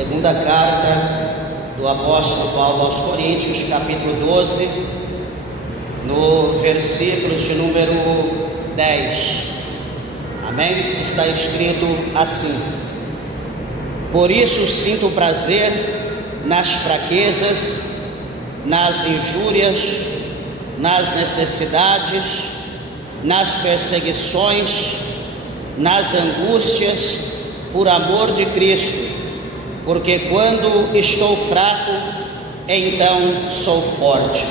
Segunda carta do apóstolo Paulo aos Coríntios, capítulo 12, no versículo de número 10. Amém? Está escrito assim: por isso sinto prazer nas fraquezas, nas injúrias, nas necessidades, nas perseguições, nas angústias, por amor de Cristo, porque quando estou fraco, então sou forte.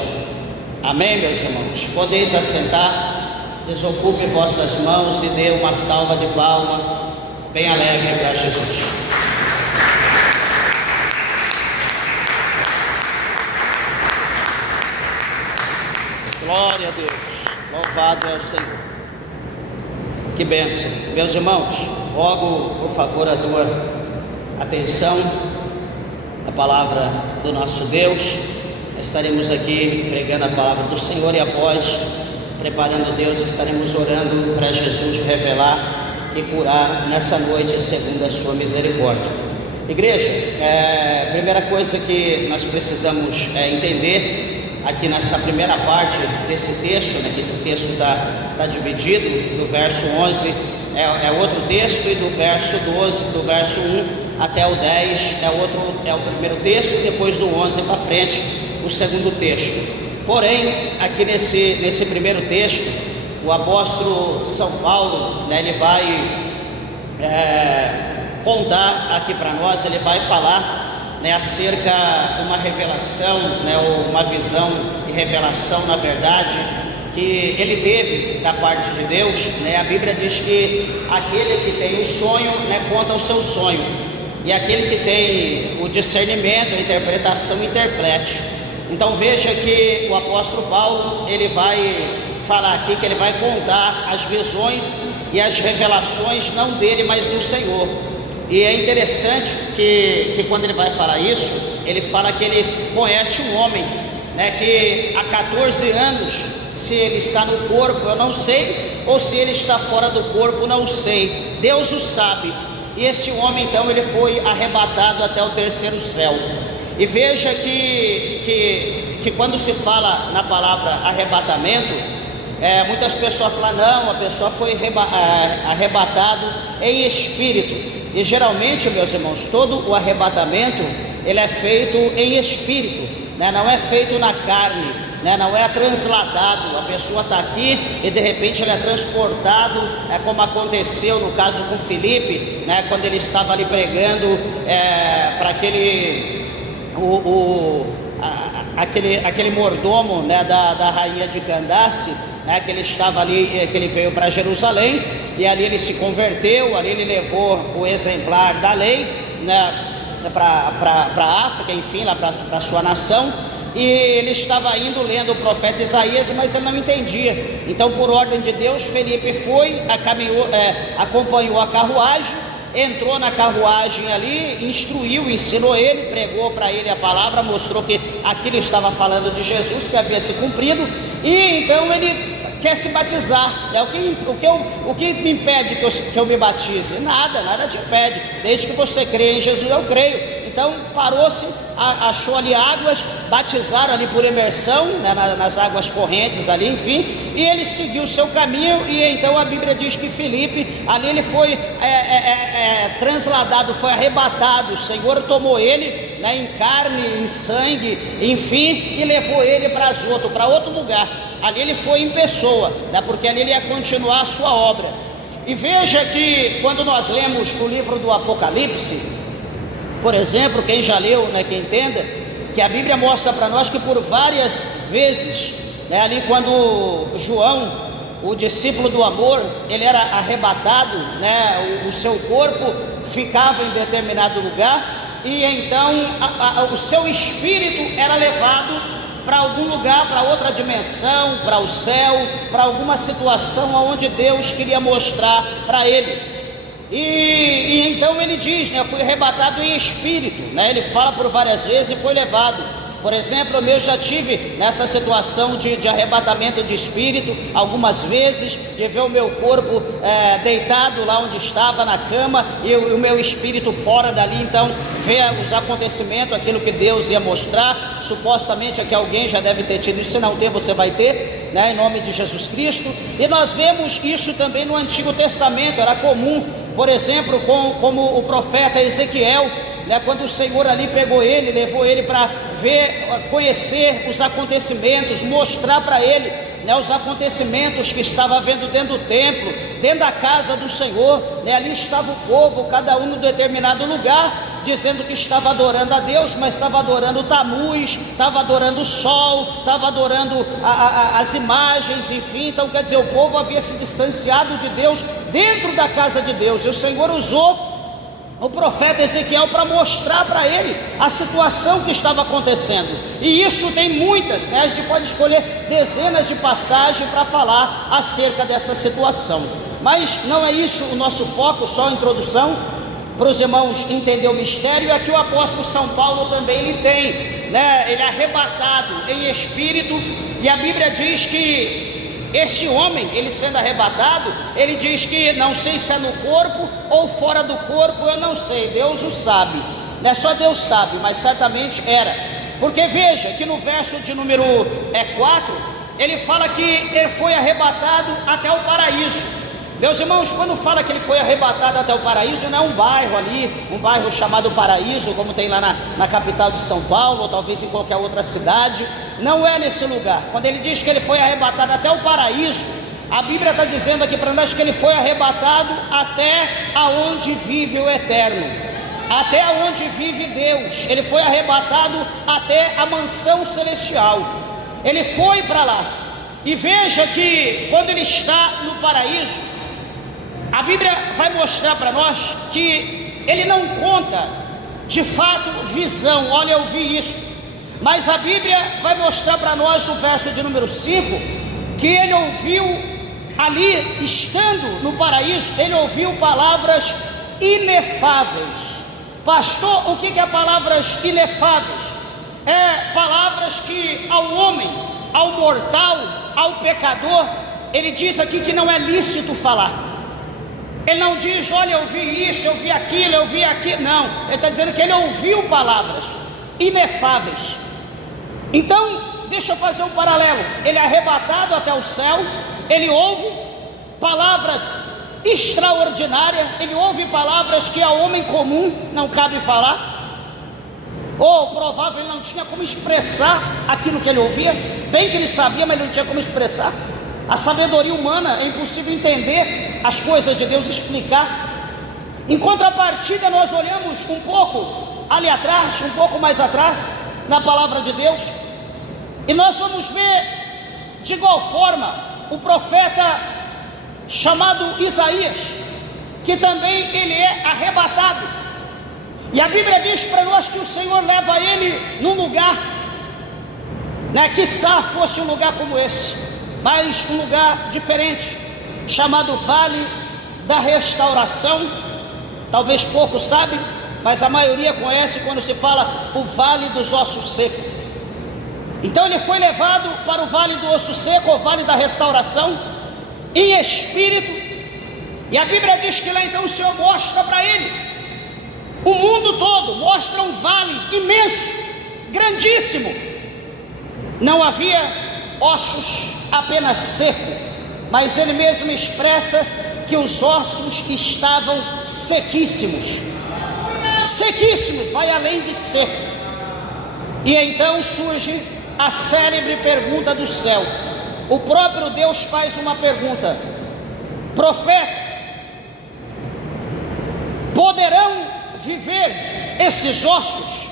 Amém, meus irmãos? Podeis assentar, desocupe vossas mãos e dê uma salva de palmas bem alegre para Jesus. Glória a Deus, louvado é o Senhor. Que bênção. Meus irmãos, rogo por favor a tua atenção à palavra do nosso Deus. Estaremos aqui pregando a palavra do Senhor e após, preparando Deus, estaremos orando para Jesus revelar e curar nessa noite segundo a sua misericórdia. Igreja, primeira coisa que nós precisamos entender aqui nessa primeira parte desse texto, né, que esse texto está dividido, do verso 11 é outro texto, e do verso 12, do verso 1 até o 10 é o primeiro texto, e depois do 11 para frente o segundo texto. Porém, aqui nesse primeiro texto, o apóstolo São Paulo, né, ele vai contar aqui para nós, ele vai falar, né, acerca de uma revelação, né, ou uma visão e revelação, na verdade, que ele teve da parte de Deus, né? A Bíblia diz que aquele que tem o sonho, né, conta o seu sonho, e aquele que tem o discernimento, a interpretação, interprete. Então veja que o apóstolo Paulo, ele vai falar aqui que ele vai contar as visões e as revelações, não dele, mas do Senhor. E é interessante que quando ele vai falar isso, ele fala que ele conhece um homem, né, que há 14 anos, se ele está no corpo, eu não sei, ou se ele está fora do corpo, não sei, Deus o sabe. E esse homem então ele foi arrebatado até o terceiro céu. E veja que quando se fala na palavra arrebatamento, muitas pessoas falam, não, a pessoa foi arrebatado em espírito. E geralmente, meus irmãos, todo o arrebatamento ele é feito em espírito, né? Não é feito na carne, né? Não é transladado. A pessoa está aqui e de repente ele é transportado, como aconteceu no caso com Filipe, né? Quando ele estava ali pregando para aquele mordomo, né, da rainha de Candace, né, que ele estava ali, que ele veio para Jerusalém, e ali ele se converteu, ali ele levou o exemplar da lei, né, para a África, enfim, lá para a sua nação, e ele estava indo lendo o profeta Isaías, mas ele não entendia. Então, por ordem de Deus, Felipe foi, acompanhou a carruagem, entrou na carruagem ali, instruiu, ensinou ele, pregou para ele a palavra, mostrou que aquilo estava falando de Jesus, que havia se cumprido, e então ele quer se batizar, né? O que me impede que eu me batize? Nada te impede, desde que você crê em Jesus, eu creio. Então parou-se, achou ali águas, batizaram ali por imersão, né, nas águas correntes ali, enfim, e ele seguiu o seu caminho. E então a Bíblia diz que Filipe, ali ele foi transladado, foi arrebatado. O Senhor tomou ele, né, em carne, em sangue, enfim, e levou ele para outro lugar. Ali ele foi em pessoa, né, porque ali ele ia continuar a sua obra. E veja que quando nós lemos o livro do Apocalipse, por exemplo, quem já leu, né, que entenda, que a Bíblia mostra para nós que por várias vezes, né, ali quando João, o discípulo do amor, ele era arrebatado, né, o seu corpo ficava em determinado lugar, e então o seu espírito era levado para algum lugar, para outra dimensão, para o céu, para alguma situação onde Deus queria mostrar para ele. E então ele diz, né, eu fui arrebatado em espírito, né? Ele fala por várias vezes e foi levado. Por exemplo, eu mesmo já tive nessa situação de arrebatamento de espírito, algumas vezes, de ver o meu corpo deitado lá onde estava, na cama, e o meu espírito fora dali. Então, ver os acontecimentos, aquilo que Deus ia mostrar. Supostamente aqui alguém já deve ter tido isso, se não tem, você vai ter, né, em nome de Jesus Cristo. E nós vemos isso também no Antigo Testamento. Era comum, por exemplo, como o profeta Ezequiel, né, quando o Senhor ali pegou ele, levou ele para conhecer os acontecimentos, mostrar para ele, né, os acontecimentos que estava havendo dentro do templo, dentro da casa do Senhor, né, ali estava o povo, cada um em determinado lugar, dizendo que estava adorando a Deus, mas estava adorando o Tamuz, estava adorando o sol, estava adorando as imagens, enfim. Então quer dizer, o povo havia se distanciado de Deus dentro da casa de Deus, e o Senhor usou o profeta Ezequiel para mostrar para ele a situação que estava acontecendo. E isso tem muitas, né? A gente pode escolher dezenas de passagens para falar acerca dessa situação, mas não é isso o nosso foco, só a introdução, para os irmãos entender o mistério. E aqui o apóstolo São Paulo também ele tem, né? Ele é arrebatado em espírito, e a Bíblia diz que esse homem, ele sendo arrebatado, ele diz que não sei se é no corpo ou fora do corpo, eu não sei, Deus o sabe, não é só Deus sabe, mas certamente era, porque veja que no verso de número 4, ele fala que ele foi arrebatado até o paraíso. Meus irmãos, quando fala que ele foi arrebatado até o paraíso, não é um bairro ali, um bairro chamado Paraíso, como tem lá na capital de São Paulo, ou talvez em qualquer outra cidade. Não é nesse lugar. Quando ele diz que ele foi arrebatado até o paraíso, a Bíblia está dizendo aqui para nós que ele foi arrebatado até aonde vive o Eterno, até aonde vive Deus. Ele foi arrebatado até a mansão celestial. Ele foi para lá. E veja que quando ele está no paraíso, a Bíblia vai mostrar para nós que ele não conta de fato visão. Olha, eu vi isso, mas a Bíblia vai mostrar para nós no verso de número 5 que ele ouviu ali, estando no paraíso, ele ouviu palavras inefáveis. Pastor, o que é palavras inefáveis? É palavras que ao homem, ao mortal, ao pecador, ele diz aqui que não é lícito falar. Ele não diz, olha, eu vi isso, eu vi aquilo, eu vi aquilo. Não, ele está dizendo que ele ouviu palavras inefáveis. Então, deixa eu fazer um paralelo. Ele é arrebatado até o céu, ele ouve palavras extraordinárias, ele ouve palavras que ao homem comum não cabe falar, ou provável ele não tinha como expressar aquilo que ele ouvia. Bem que ele sabia, mas ele não tinha como expressar. A sabedoria humana é impossível entender as coisas de Deus, explicar. Em contrapartida, nós olhamos um pouco ali atrás, um pouco mais atrás, na palavra de Deus, e nós vamos ver de igual forma o profeta chamado Isaías, que também ele é arrebatado. E a Bíblia diz para nós que o Senhor leva ele num lugar, né, quiçá fosse um lugar como esse, mas um lugar diferente, chamado Vale da Restauração. Talvez poucos sabem, mas a maioria conhece quando se fala o Vale dos Ossos Secos. Então ele foi levado para o Vale do Osso Seco, o Vale da Restauração, em espírito. E a Bíblia diz que lá então o Senhor mostra para ele o mundo todo, mostra um vale imenso, grandíssimo. Não havia ossos, apenas seco, mas ele mesmo expressa que os ossos estavam sequíssimos. Sequíssimos, vai além de seco. E então surge a célebre pergunta do céu. O próprio Deus faz uma pergunta: profeta, poderão viver esses ossos?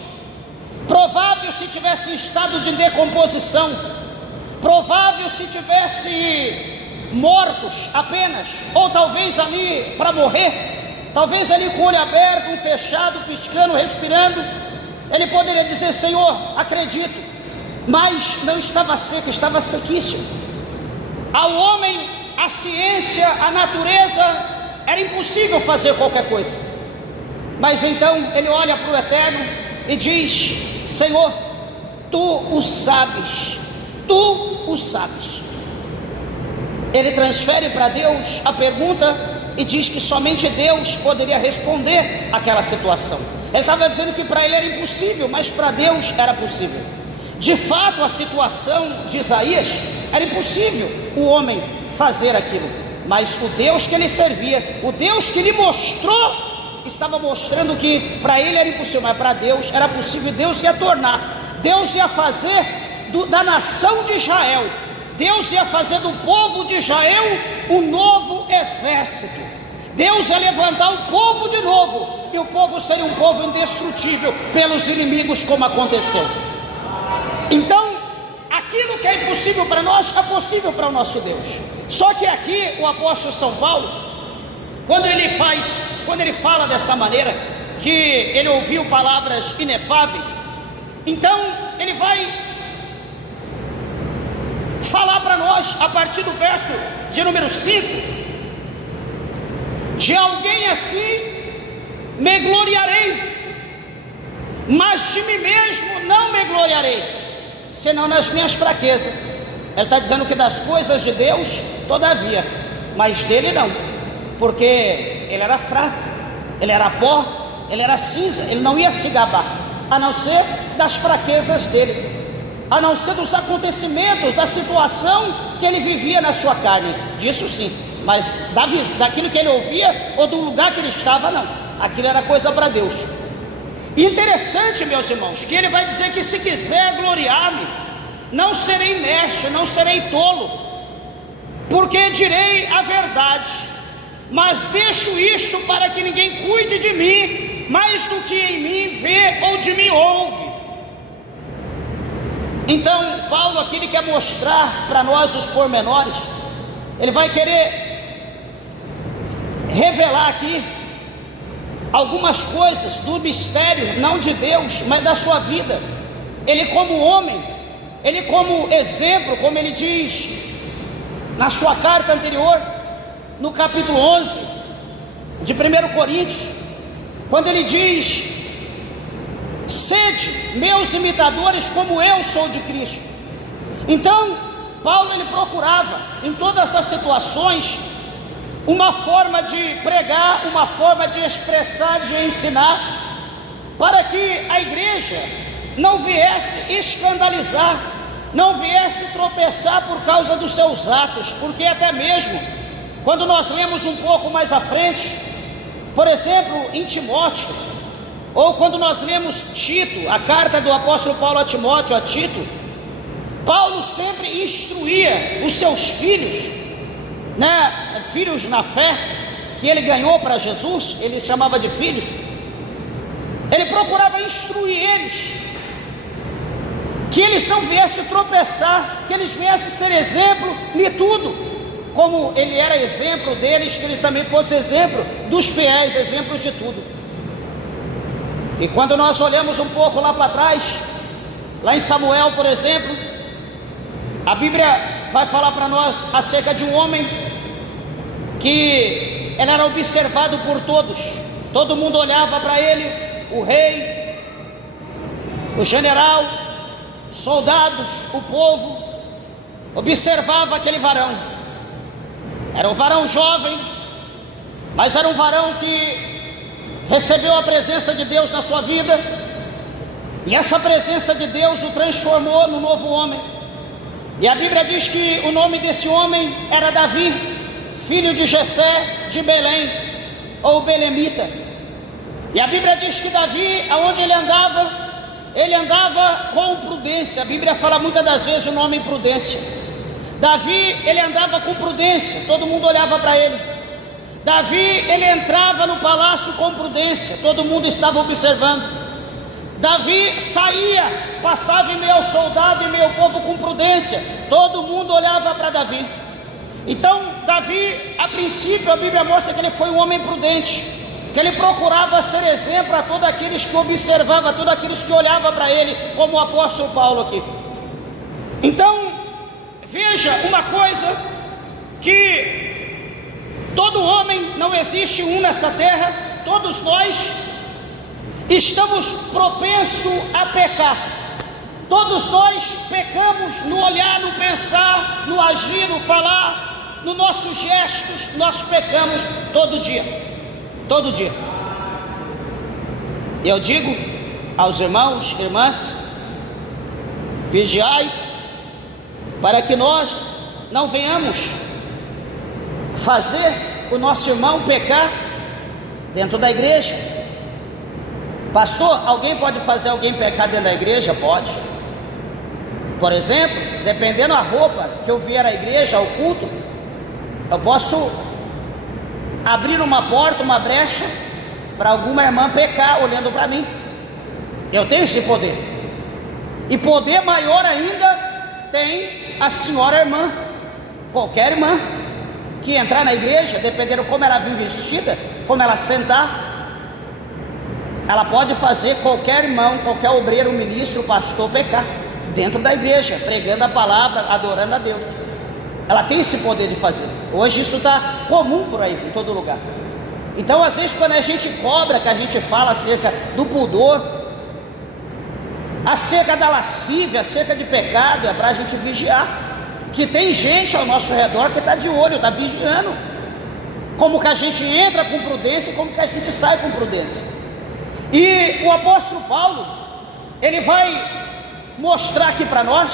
Provável se tivesse em estado de decomposição, provável se tivesse mortos apenas, ou talvez ali para morrer, talvez ali com o olho aberto, um fechado, piscando, respirando, ele poderia dizer: Senhor, acredito, mas não estava seco, estava sequíssimo. Ao homem, a ciência, a natureza, era impossível fazer qualquer coisa. Mas então ele olha para o Eterno e diz: Senhor, tu o sabes, tu o sabes. Ele transfere para Deus a pergunta e diz que somente Deus poderia responder àquela situação. Ele estava dizendo que para ele era impossível, mas para Deus era possível. De fato, a situação de Isaías era impossível o homem fazer aquilo, mas o Deus que ele servia, o Deus que lhe mostrou, estava mostrando que para ele era impossível, mas para Deus era possível. Deus ia tornar, Deus ia fazer da nação de Israel, Deus ia fazer do povo de Israel um novo exército. Deus ia levantar o povo de novo, e o povo seria um povo indestrutível pelos inimigos, como aconteceu. Então, aquilo que é impossível para nós, é possível para o nosso Deus. Só que aqui o apóstolo São Paulo, quando ele fala dessa maneira, que ele ouviu palavras inefáveis, então ele vai falar para nós, a partir do verso de número 5, de alguém assim me gloriarei, mas de mim mesmo não me gloriarei, senão nas minhas fraquezas. Ele está dizendo que das coisas de Deus, todavia, mas dele não, porque ele era fraco, ele era pó, ele era cinza, ele não ia se gabar, a não ser das fraquezas dele, a não ser dos acontecimentos, da situação que ele vivia na sua carne, disso sim, mas daquilo que ele ouvia ou do lugar que ele estava, não, aquilo era coisa para Deus. Interessante, meus irmãos, que ele vai dizer que se quiser gloriar-me, não serei inerte, não serei tolo, porque direi a verdade, mas deixo isto para que ninguém cuide de mim, mais do que em mim vê ou de mim ouve. Então, Paulo aqui ele quer mostrar para nós os pormenores, ele vai querer revelar aqui algumas coisas do mistério, não de Deus, mas da sua vida. Ele como homem, ele como exemplo, como ele diz na sua carta anterior, no capítulo 11 de 1 Coríntios, quando ele diz: sede meus imitadores como eu sou de Cristo. Então, Paulo ele procurava em todas essas situações uma forma de pregar, uma forma de expressar, de ensinar, para que a igreja não viesse escandalizar, não viesse tropeçar por causa dos seus atos, porque até mesmo quando nós lemos um pouco mais à frente, por exemplo, em Timóteo, ou quando nós lemos Tito, a carta do apóstolo Paulo a Timóteo, a Tito, Paulo sempre instruía os seus filhos, filhos na fé, que ele ganhou para Jesus, ele chamava de filhos, ele procurava instruir eles, que eles não viessem tropeçar, que eles viessem ser exemplo de tudo, como ele era exemplo deles, que eles também fossem exemplo dos fiéis, exemplos de tudo. E quando nós olhamos um pouco lá para trás, lá em Samuel, por exemplo, a Bíblia vai falar para nós acerca de um homem que ele era observado por todos, todo mundo olhava para ele, o rei, o general, soldados, o povo, observava aquele varão. Era um varão jovem, mas era um varão que recebeu a presença de Deus na sua vida, e essa presença de Deus o transformou no novo homem. E a Bíblia diz que o nome desse homem era Davi, filho de Jessé de Belém, ou Belemita. E a Bíblia diz que Davi, aonde ele andava com prudência. A Bíblia fala muitas das vezes o nome prudência. Davi, ele andava com prudência, todo mundo olhava para ele. Davi, ele entrava no palácio com prudência, todo mundo estava observando. Davi saía, passava em meio ao soldado e meio ao povo com prudência, todo mundo olhava para Davi. Então Davi, a princípio a Bíblia mostra que ele foi um homem prudente, que ele procurava ser exemplo a todos aqueles que observavam, a todos aqueles que olhavam para ele, como o apóstolo Paulo aqui. Então veja uma coisa, que todo homem, não existe um nessa terra, todos nós estamos propensos a pecar, Todos nós pecamos no olhar, no pensar, no agir, no falar, nos nossos gestos. Nós pecamos todo dia, todo dia. Eu digo aos irmãos, irmãs, vigiai, para que nós não venhamos fazer o nosso irmão pecar dentro da igreja. Pastor, alguém pode fazer alguém pecar dentro da igreja? Pode. Por exemplo, dependendo da roupa que eu vier à igreja, ao culto, eu posso abrir uma porta, uma brecha, para alguma irmã pecar olhando para mim. Eu tenho esse poder. E poder maior ainda tem a senhora irmã, qualquer irmã que entrar na igreja, dependendo como ela vir vestida, como ela sentar, ela pode fazer qualquer irmão, qualquer obreiro, ministro, pastor pecar dentro da igreja, pregando a palavra, adorando a Deus. Ela tem esse poder de fazer. Hoje isso está comum por aí, em todo lugar. Então às vezes quando a gente cobra, que a gente fala acerca do pudor, acerca da lascívia, acerca de pecado, é para a gente vigiar, que tem gente ao nosso redor que está de olho, está vigiando, como que a gente entra com prudência e como que a gente sai com prudência. E o apóstolo Paulo, ele vai mostrar aqui para nós,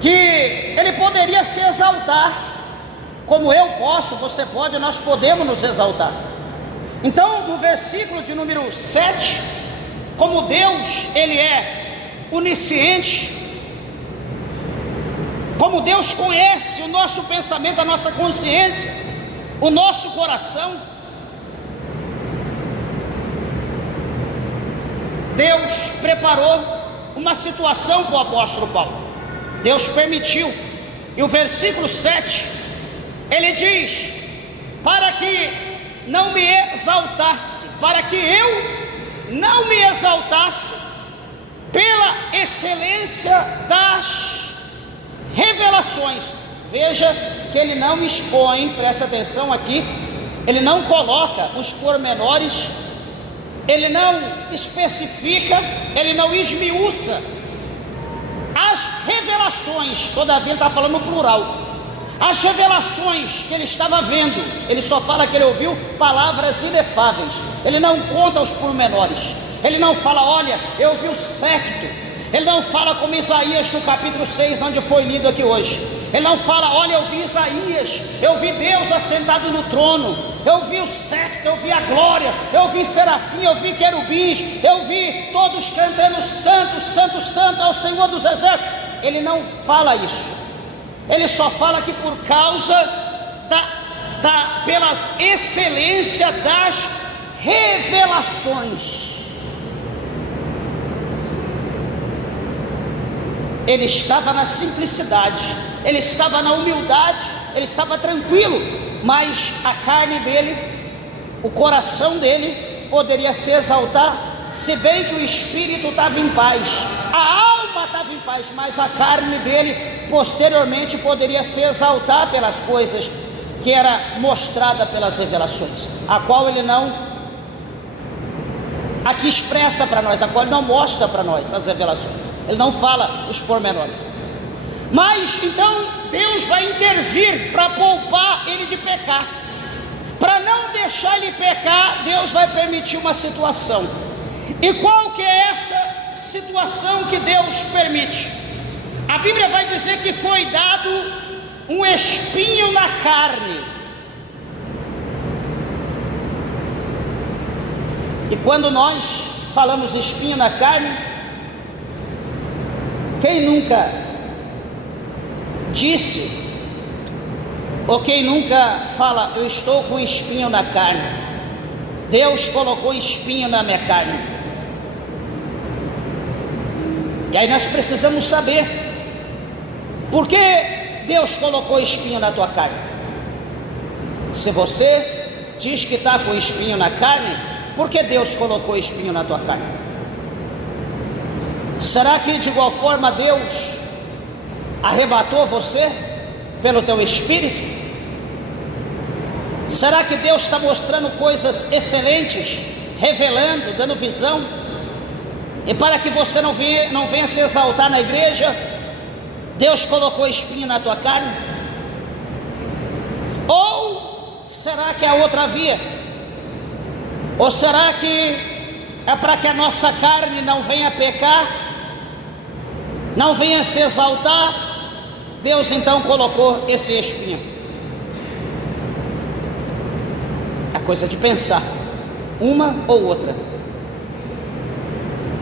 que ele poderia se exaltar, como eu posso, você pode, nós podemos nos exaltar. Então no versículo de número 7, como Deus, ele é onisciente, como Deus conhece o nosso pensamento, a nossa consciência, o nosso coração, Deus preparou uma situação para o apóstolo Paulo. Deus permitiu. E o versículo 7, ele diz: para que não me exaltasse, para que eu não me exaltasse pela excelência das revelações. Veja que ele não expõe, presta atenção aqui, ele não coloca os pormenores, ele não especifica, ele não esmiuça as revelações. Todavia ele está falando no plural. As revelações que ele estava vendo, ele só fala que ele ouviu palavras inefáveis. Ele não conta os pormenores. Ele não fala, olha, eu vi o séquito. Ele não fala como Isaías no capítulo 6, onde foi lido aqui hoje. Ele não fala, olha, eu vi Isaías, eu vi Deus assentado no trono, eu vi o séquito, eu vi a glória, eu vi serafim, eu vi querubins, eu vi todos cantando santo, santo, santo ao Senhor dos exércitos. Ele não fala isso. Ele só fala que por causa pela excelência das revelações, ele estava na simplicidade, ele estava na humildade, ele estava tranquilo, mas a carne dele, o coração dele poderia se exaltar, se bem que o espírito estava em paz, a alma estava em paz, mas a carne dele posteriormente poderia se exaltar pelas coisas que era mostrada pelas revelações, a qual ele não aqui expressa para nós, a qual ele não mostra para nós as revelações. Ele não fala os pormenores. Mas então Deus vai intervir para poupar ele de pecar. Para não deixar ele pecar, Deus vai permitir uma situação. E qual que é essa situação que Deus permite? A Bíblia vai dizer que foi dado um espinho na carne. E quando nós falamos espinho na carne, quem nunca disse, ou quem nunca fala, eu estou com espinho na carne, Deus colocou espinho na minha carne. E aí nós precisamos saber, por que Deus colocou espinho na tua carne? Se você diz que está com espinho na carne, por que Deus colocou espinho na tua carne? Será que de igual forma Deus arrebatou você pelo teu espírito? Será que Deus está mostrando coisas excelentes, revelando, dando visão? E para que você não venha se exaltar na igreja, Deus colocou espinho na tua carne? Ou será que é outra via? Ou será que é para que a nossa carne não venha pecar, não venha se exaltar? Deus então colocou esse espinho. É coisa de pensar, uma ou outra.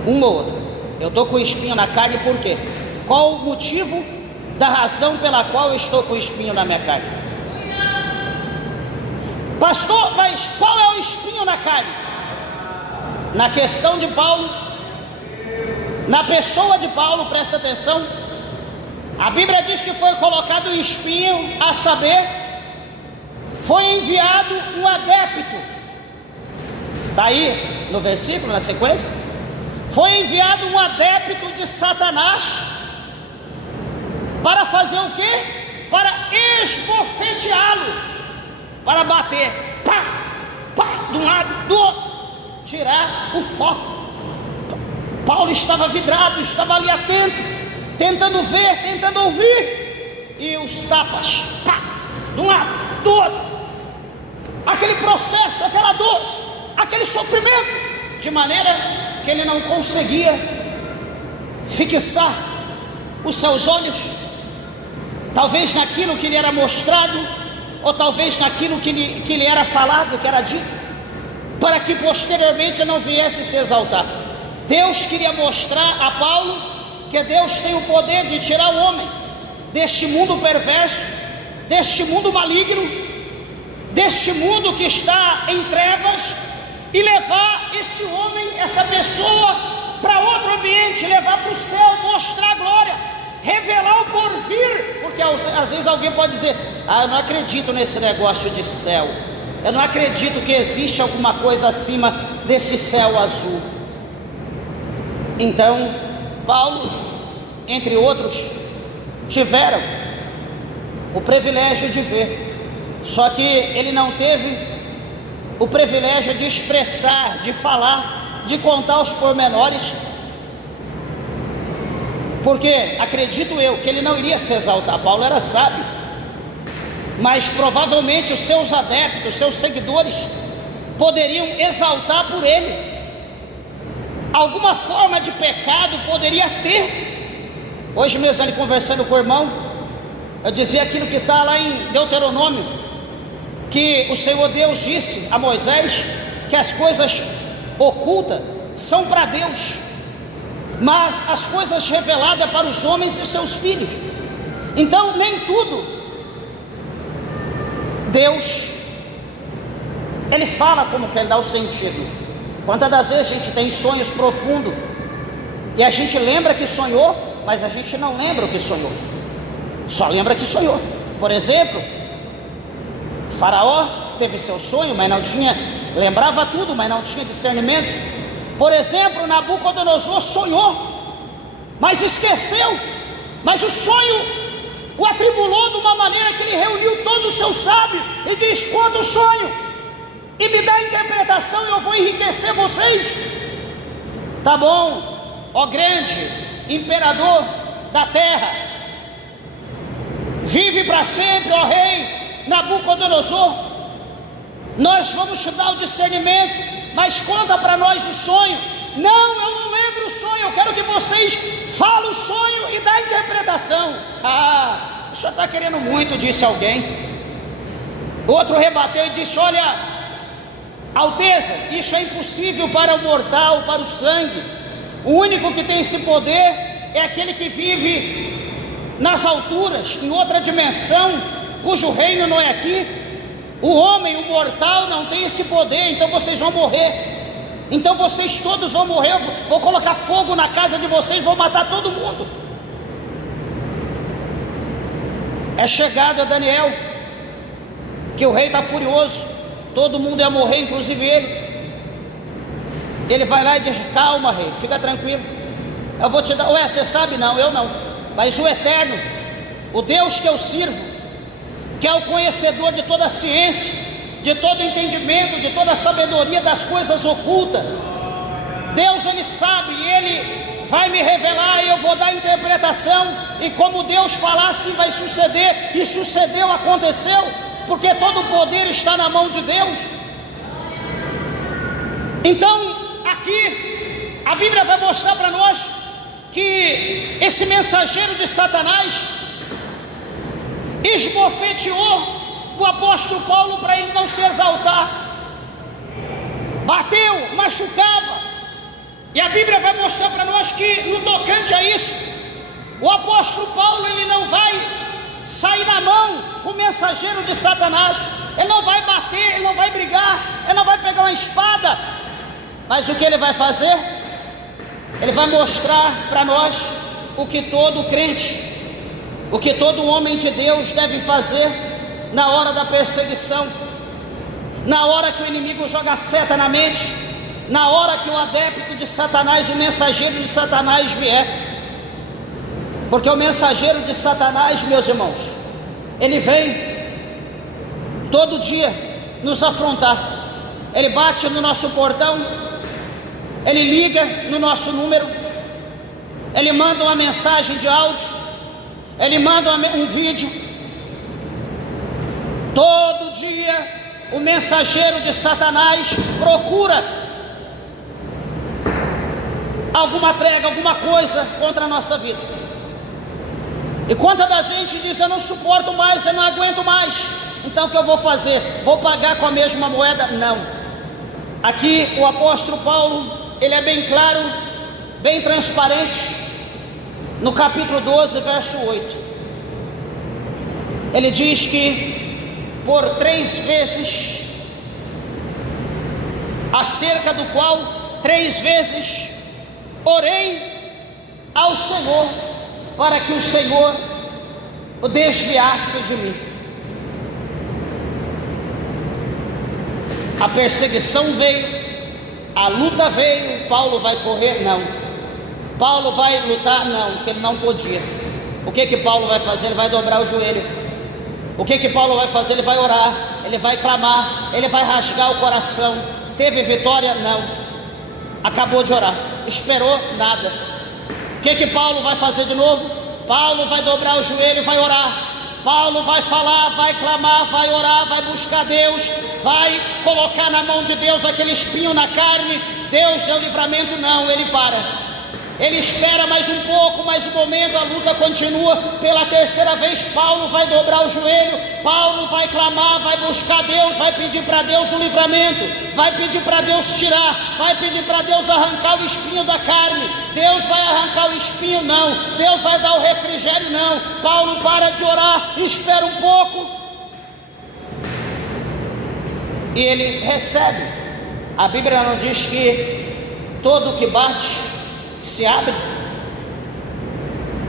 Uma ou outra. Eu estou com o espinho na carne por quê? Qual o motivo da razão pela qual eu estou com o espinho na minha carne? Pastor, mas qual é o espinho na carne? Na questão de Paulo, na pessoa de Paulo, presta atenção. A Bíblia diz que foi colocado um espinho, a saber, foi enviado um adepto. Está aí no versículo, na sequência. Foi enviado um adepto de Satanás para fazer o quê? Para esbofeteá-lo, para bater, pá, pá, de um lado, do outro, tirar o foco. Paulo estava vidrado, estava ali atento, tentando ver, tentando ouvir, e os tapas, pá, de um lado, do outro, aquele processo, aquela dor, aquele sofrimento, de maneira que ele não conseguia fixar os seus olhos, talvez naquilo que lhe era mostrado, ou talvez naquilo que lhe era falado, que era dito, para que posteriormente não viesse se exaltar. Deus queria mostrar a Paulo que Deus tem o poder de tirar o homem deste mundo perverso, deste mundo maligno, deste mundo que está em trevas, e levar esse homem, essa pessoa, para outro ambiente, levar para o céu, mostrar a glória, revelar o porvir. Porque às vezes alguém pode dizer: eu não acredito nesse negócio de céu, eu não acredito que existe alguma coisa acima desse céu azul. Então Paulo, entre outros, tiveram o privilégio de ver, só que ele não teve o privilégio de expressar, de falar, de contar os pormenores, porque acredito eu que ele não iria se exaltar. Paulo era sábio, mas provavelmente os seus adeptos, os seus seguidores, poderiam exaltar por ele. Alguma forma de pecado poderia ter. Hoje mesmo ali conversando com o irmão, eu dizia aquilo que está lá em Deuteronômio, que o Senhor Deus disse a Moisés que as coisas ocultas são para Deus, mas as coisas reveladas para os homens e seus filhos. Então nem tudo Deus, Ele fala como que Ele dá o sentido. Quantas das vezes a gente tem sonhos profundos e a gente lembra que sonhou, mas a gente não lembra o que sonhou, só lembra que sonhou. Por exemplo, Faraó teve seu sonho, mas não tinha, lembrava tudo, mas não tinha discernimento. Por exemplo, Nabucodonosor sonhou, mas esqueceu, mas o sonho o atribulou de uma maneira que ele reuniu todos os seus sábios e diz: conta o sonho e me dá a interpretação e eu vou enriquecer vocês. Tá bom, ó grande imperador da terra, vive para sempre, ó rei Nabucodonosor, nós vamos te dar o discernimento, mas conta para nós o sonho. Não, eu não lembro o sonho, eu quero que vocês falem o sonho e dá a interpretação. O senhor está querendo muito, disse alguém. O outro rebateu e disse: olha, Alteza, isso é impossível para o mortal, para o sangue. O único que tem esse poder é aquele que vive nas alturas, em outra dimensão, cujo reino não é aqui. O homem, o mortal, não tem esse poder, então vocês vão morrer. Então vocês todos vão morrer, eu vou colocar fogo na casa de vocês, vou matar todo mundo. É chegado a Daniel que o rei está furioso, todo mundo ia morrer, inclusive ele. Ele vai lá e diz: calma rei, fica tranquilo, eu vou te dar. Ué, você sabe? Não, eu não, mas o Eterno, o Deus que eu sirvo, que é o conhecedor de toda a ciência, de todo entendimento, de toda a sabedoria das coisas ocultas, Deus ele sabe, e Ele vai me revelar, e eu vou dar a interpretação, e como Deus falar assim vai suceder, e sucedeu, aconteceu, porque todo o poder está na mão de Deus. Então aqui a Bíblia vai mostrar para nós que esse mensageiro de Satanás esbofeteou o apóstolo Paulo para ele não se exaltar, bateu, machucava. E a Bíblia vai mostrar para nós que no tocante a isso, o apóstolo Paulo ele não vai sair na mão com o mensageiro de Satanás, ele não vai bater, ele não vai brigar, ele não vai pegar uma espada, mas o que ele vai fazer? Ele vai mostrar para nós o que todo crente, o que todo homem de Deus deve fazer na hora da perseguição, na hora que o inimigo joga seta na mente, na hora que o adepto de Satanás, o mensageiro de Satanás vier. Porque o mensageiro de Satanás, meus irmãos, ele vem todo dia nos afrontar. Ele bate no nosso portão, ele liga no nosso número, ele manda uma mensagem de áudio, ele manda um vídeo. Todo dia o mensageiro de Satanás procura alguma trégua, alguma coisa contra a nossa vida. E quantas da gente diz: eu não suporto mais, eu não aguento mais, então o que eu vou fazer? Vou pagar com a mesma moeda? Não. Aqui o apóstolo Paulo, ele é bem claro, bem transparente. No capítulo 12, verso 8, ele diz que por 3 vezes, acerca do qual 3 vezes orei ao Senhor, para que o Senhor o desviasse de mim. A perseguição veio, a luta veio. Paulo vai correr? Não. Paulo vai lutar? Não, porque ele não podia. O que Paulo vai fazer? Ele vai dobrar o joelho. O que Paulo vai fazer? Ele vai orar, ele vai clamar, ele vai rasgar o coração. Teve vitória? Não. Acabou de orar, esperou? Nada. O que Paulo vai fazer de novo? Paulo vai dobrar o joelho e vai orar. Paulo vai falar, vai clamar, vai orar, vai buscar Deus, vai colocar na mão de Deus aquele espinho na carne. Deus deu livramento? Não, ele para. Ele espera mais um pouco, mas o momento, a luta continua. Pela 3ª vez Paulo vai dobrar o joelho, Paulo vai clamar, vai buscar Deus, vai pedir para Deus o livramento, vai pedir para Deus tirar, vai pedir para Deus arrancar o espinho da carne. Deus vai arrancar o espinho? Não. Deus vai dar o refrigério? Não. Paulo para de orar, espera um pouco e ele recebe. A Bíblia não diz que todo que bate se abre?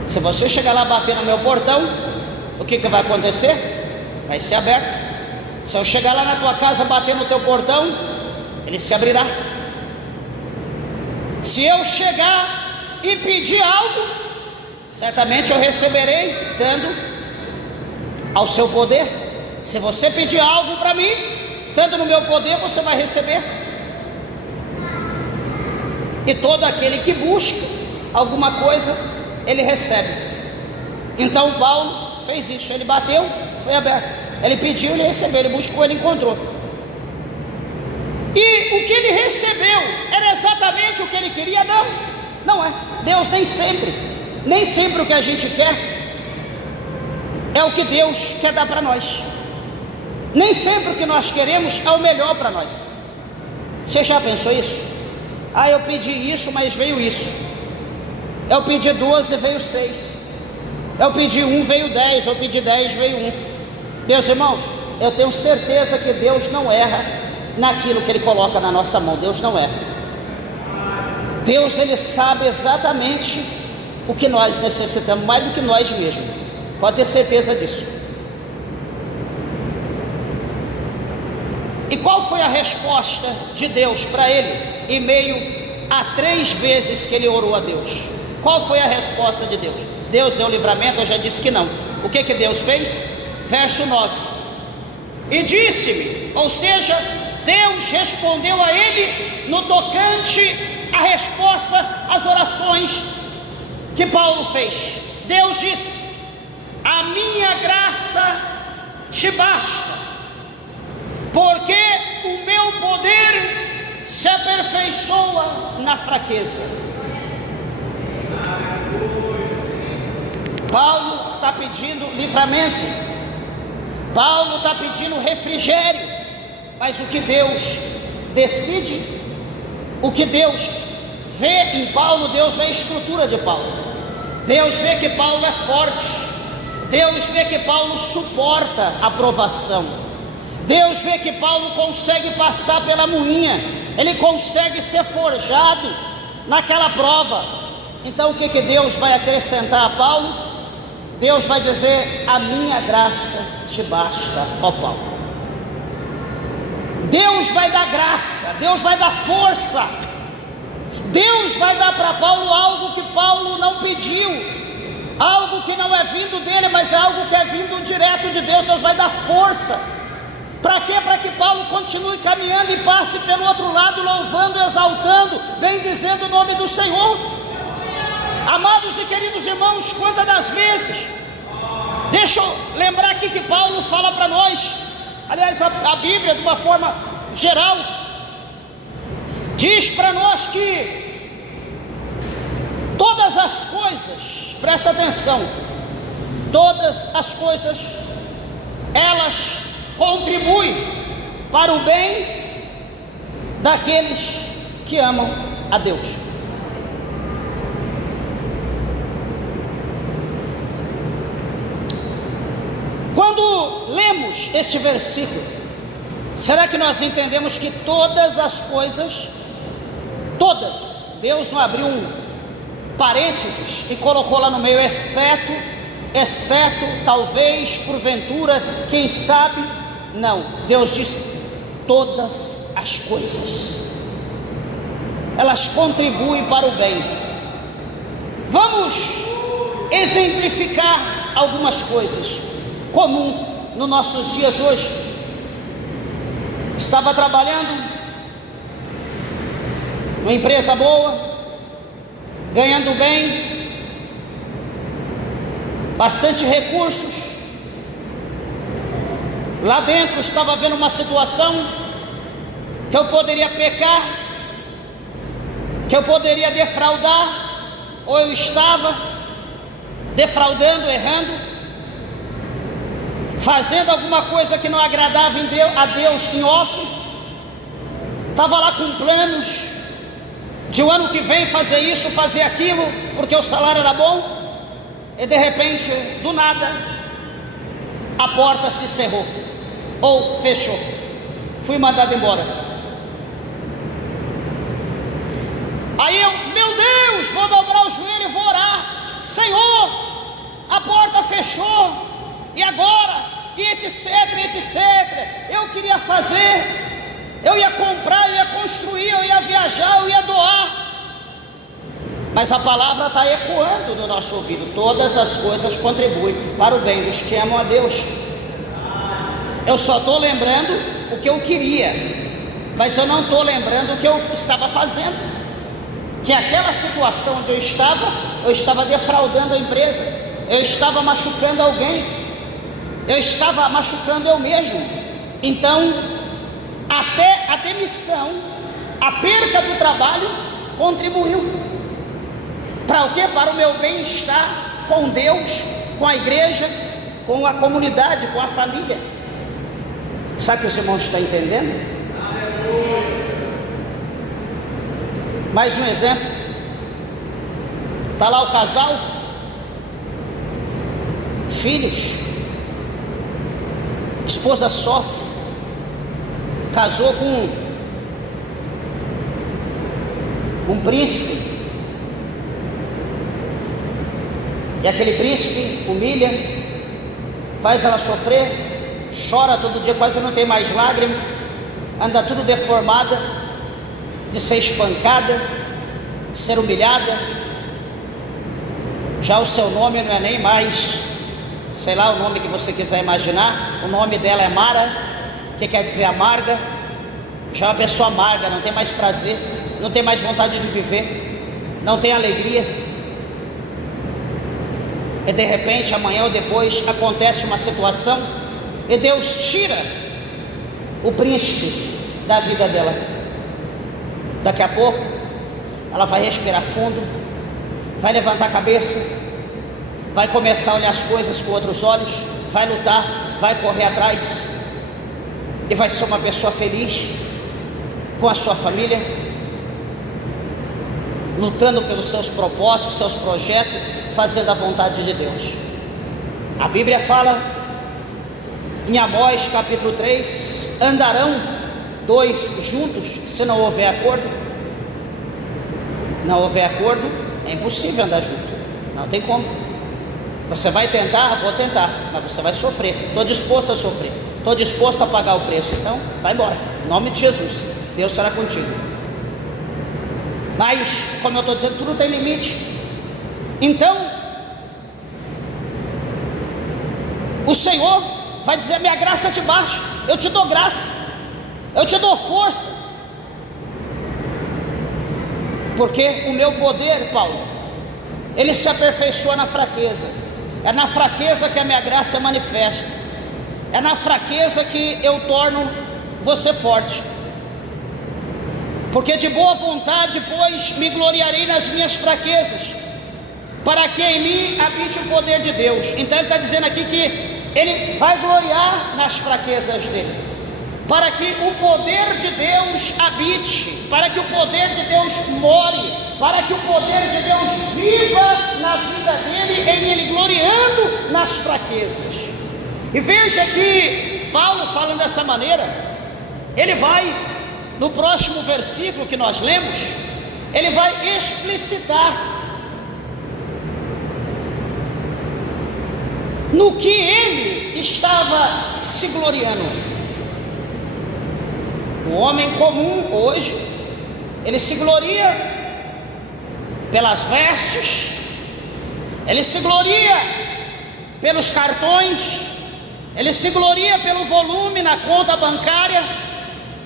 Se você chegar lá bater no meu portão, o que vai acontecer? Vai ser aberto. Se eu chegar lá na tua casa bater no teu portão, ele se abrirá. Se eu chegar e pedir algo, certamente eu receberei, dando ao seu poder. Se você pedir algo para mim, dando no meu poder, você vai receber. E todo aquele que busca alguma coisa, ele recebe. Então Paulo fez isso, ele bateu, foi aberto. Ele pediu, ele recebeu, ele buscou, ele encontrou. E o que ele recebeu era exatamente o que ele queria? Não, não é. Deus nem sempre o que a gente quer é o que Deus quer dar para nós. Nem sempre o que nós queremos é o melhor para nós. Você já pensou isso? Ah, eu pedi isso, mas veio isso. Eu pedi 12, veio 6. Eu pedi 1, veio 10. Eu pedi 10, veio 1. Meus irmãos, eu tenho certeza que Deus não erra naquilo que Ele coloca na nossa mão. Deus não erra. Deus, Ele sabe exatamente o que nós necessitamos, mais do que nós mesmos. Pode ter certeza disso. E qual foi a resposta de Deus para ele, em meio a 3 vezes que ele orou a Deus? Qual foi a resposta de Deus? Deus deu livramento? Eu já disse que não. O que Deus fez? Verso 9: e disse-me, ou seja, Deus respondeu a ele no tocante a resposta às orações que Paulo fez. Deus disse: a minha graça te basta, porque o meu poder se aperfeiçoa na fraqueza. Paulo está pedindo livramento, Paulo está pedindo refrigério, mas o que Deus decide, o que Deus vê em Paulo, Deus vê a estrutura de Paulo, Deus vê que Paulo é forte, Deus vê que Paulo suporta a provação, Deus vê que Paulo consegue passar pela moinha, ele consegue ser forjado naquela prova. Então o que Deus vai acrescentar a Paulo? Deus vai dizer: a minha graça te basta, ó Paulo. Deus vai dar graça, Deus vai dar força, Deus vai dar para Paulo algo que Paulo não pediu, algo que não é vindo dele, mas é algo que é vindo direto de Deus. Deus vai dar força. Para quê? Para que Paulo continue caminhando e passe pelo outro lado, louvando, exaltando, bendizendo o nome do Senhor. Amados e queridos irmãos, quantas das vezes, deixa eu lembrar aqui que Paulo fala para nós, aliás a Bíblia de uma forma geral, diz para nós que todas as coisas, presta atenção, todas as coisas, elas contribuem para o bem daqueles que amam a Deus. Quando lemos este versículo, será que nós entendemos que todas as coisas, todas, Deus não abriu um parênteses e colocou lá no meio, exceto, talvez, porventura, quem sabe? Não, Deus diz todas as coisas, elas contribuem para o bem. Vamos exemplificar algumas coisas comum nos nossos dias hoje. Estava trabalhando numa empresa boa, ganhando bem, bastante recursos. Lá dentro estava vendo uma situação que eu poderia pecar, que eu poderia defraudar, ou eu estava defraudando, errando, fazendo alguma coisa que não agradava a Deus em off. Estava lá com planos de o ano que vem fazer isso, fazer aquilo, porque o salário era bom, e de repente, do nada, a porta se cerrou, ou fechou, fui mandado embora. Aí eu, meu Deus, vou dobrar o joelho e vou orar: Senhor, a porta fechou, e agora? E etc, etc. Eu queria fazer, eu ia comprar, eu ia construir, eu ia viajar, eu ia doar. Mas a palavra está ecoando no nosso ouvido: todas as coisas contribuem para o bem dos que amam a Deus. Eu só estou lembrando o que eu queria, mas eu não estou lembrando o que eu estava fazendo. Que aquela situação onde eu estava defraudando a empresa, eu estava machucando alguém, eu estava machucando eu mesmo. Então, até a demissão, a perda do trabalho contribuiu. Para o quê? Para o meu bem-estar com Deus, com a igreja, com a comunidade, com a família. Sabe o que os irmãos estão entendendo? Mais um exemplo. Está lá o casal, filhos, esposa sofre, casou com um príncipe, e aquele príncipe humilha, faz ela sofrer, chora todo dia, quase não tem mais lágrima, anda tudo deformada, de ser espancada, de ser humilhada. Já o seu nome não é nem mais, sei lá, o nome que você quiser imaginar. O nome dela é Mara, que quer dizer amarga. Já é uma pessoa amarga, não tem mais prazer. não tem mais vontade de viver, não tem alegria. E de repente, amanhã ou depois, acontece uma situação e Deus tira o príncipe da vida dela. Daqui a pouco ela vai respirar fundo, vai levantar a cabeça, vai começar a olhar as coisas com outros olhos, vai lutar, vai correr atrás e vai ser uma pessoa feliz com a sua família, lutando pelos seus propósitos, seus projetos, fazendo a vontade de Deus. A Bíblia fala em Amós capítulo 3: andarão dois juntos se não houver acordo? Não houver acordo, é impossível andar junto, não tem como. Você vai tentar, vou tentar, mas você vai sofrer. Estou disposto a sofrer, estou disposto a pagar o preço. Então vai embora, em nome de Jesus, Deus será contigo. Mas, como eu estou dizendo, tudo tem limite. Então o Senhor vai dizer: minha graça te basta, eu te dou graça, eu te dou força, porque o meu poder, Paulo, ele se aperfeiçoa na fraqueza. É na fraqueza que a minha graça manifesta, é na fraqueza que eu torno você forte. Porque de boa vontade, pois, me gloriarei nas minhas fraquezas, para que em mim habite o poder de Deus. Então ele está dizendo aqui que ele vai gloriar nas fraquezas dele, para que o poder de Deus habite, para que o poder de Deus more, para que o poder de Deus viva na vida dele, em ele gloriando nas fraquezas. E veja que Paulo, falando dessa maneira, ele vai, no próximo versículo que nós lemos, ele vai explicitar no que ele estava se gloriando. O homem comum hoje, ele se gloria pelas vestes, ele se gloria pelos cartões, ele se gloria pelo volume na conta bancária,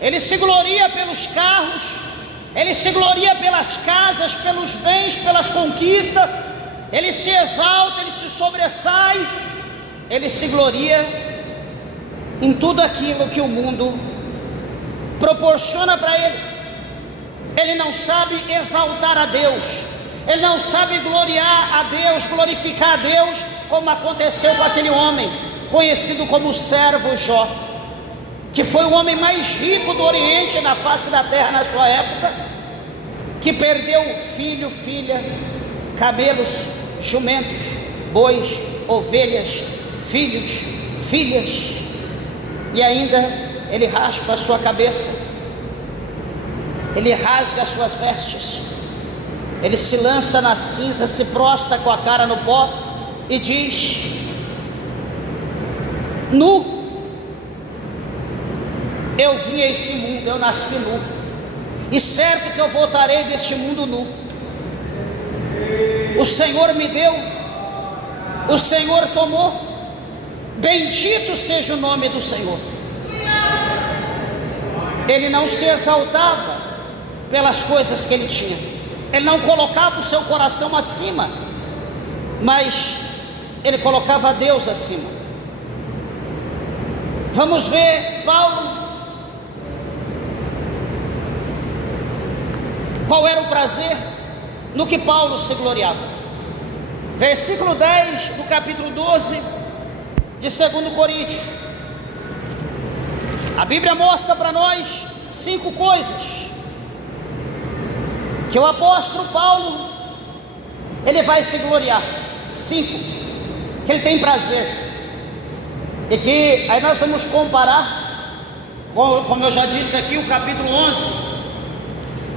ele se gloria pelos carros, ele se gloria pelas casas, pelos bens, pelas conquistas, ele se exalta, ele se sobressai, ele se gloria em tudo aquilo que o mundo proporciona para ele. Ele não sabe exaltar a Deus, ele não sabe gloriar a Deus, glorificar a Deus, como aconteceu com aquele homem conhecido como o servo Jó, que foi o homem mais rico do Oriente, na face da terra na sua época, que perdeu filho, filha, camelos, jumentos, bois, ovelhas, filhos, filhas, e ainda ele raspa a sua cabeça, ele rasga as suas vestes, ele se lança na cinza, se prostra com a cara no pó e diz: nu eu vim a esse mundo, eu nasci nu, e certo que eu voltarei deste mundo nu. O Senhor me deu, o Senhor tomou, bendito seja o nome do Senhor. Ele não se exaltava pelas coisas que ele tinha, ele não colocava o seu coração acima, mas ele colocava Deus acima. Vamos ver Paulo, qual era o prazer no que Paulo se gloriava. Versículo 10 do capítulo 12 de 2 Coríntios. A Bíblia mostra para nós 5 coisas que o apóstolo Paulo, ele vai se gloriar. 5 que ele tem prazer, e que aí nós vamos comparar, como eu já disse aqui, o capítulo 11,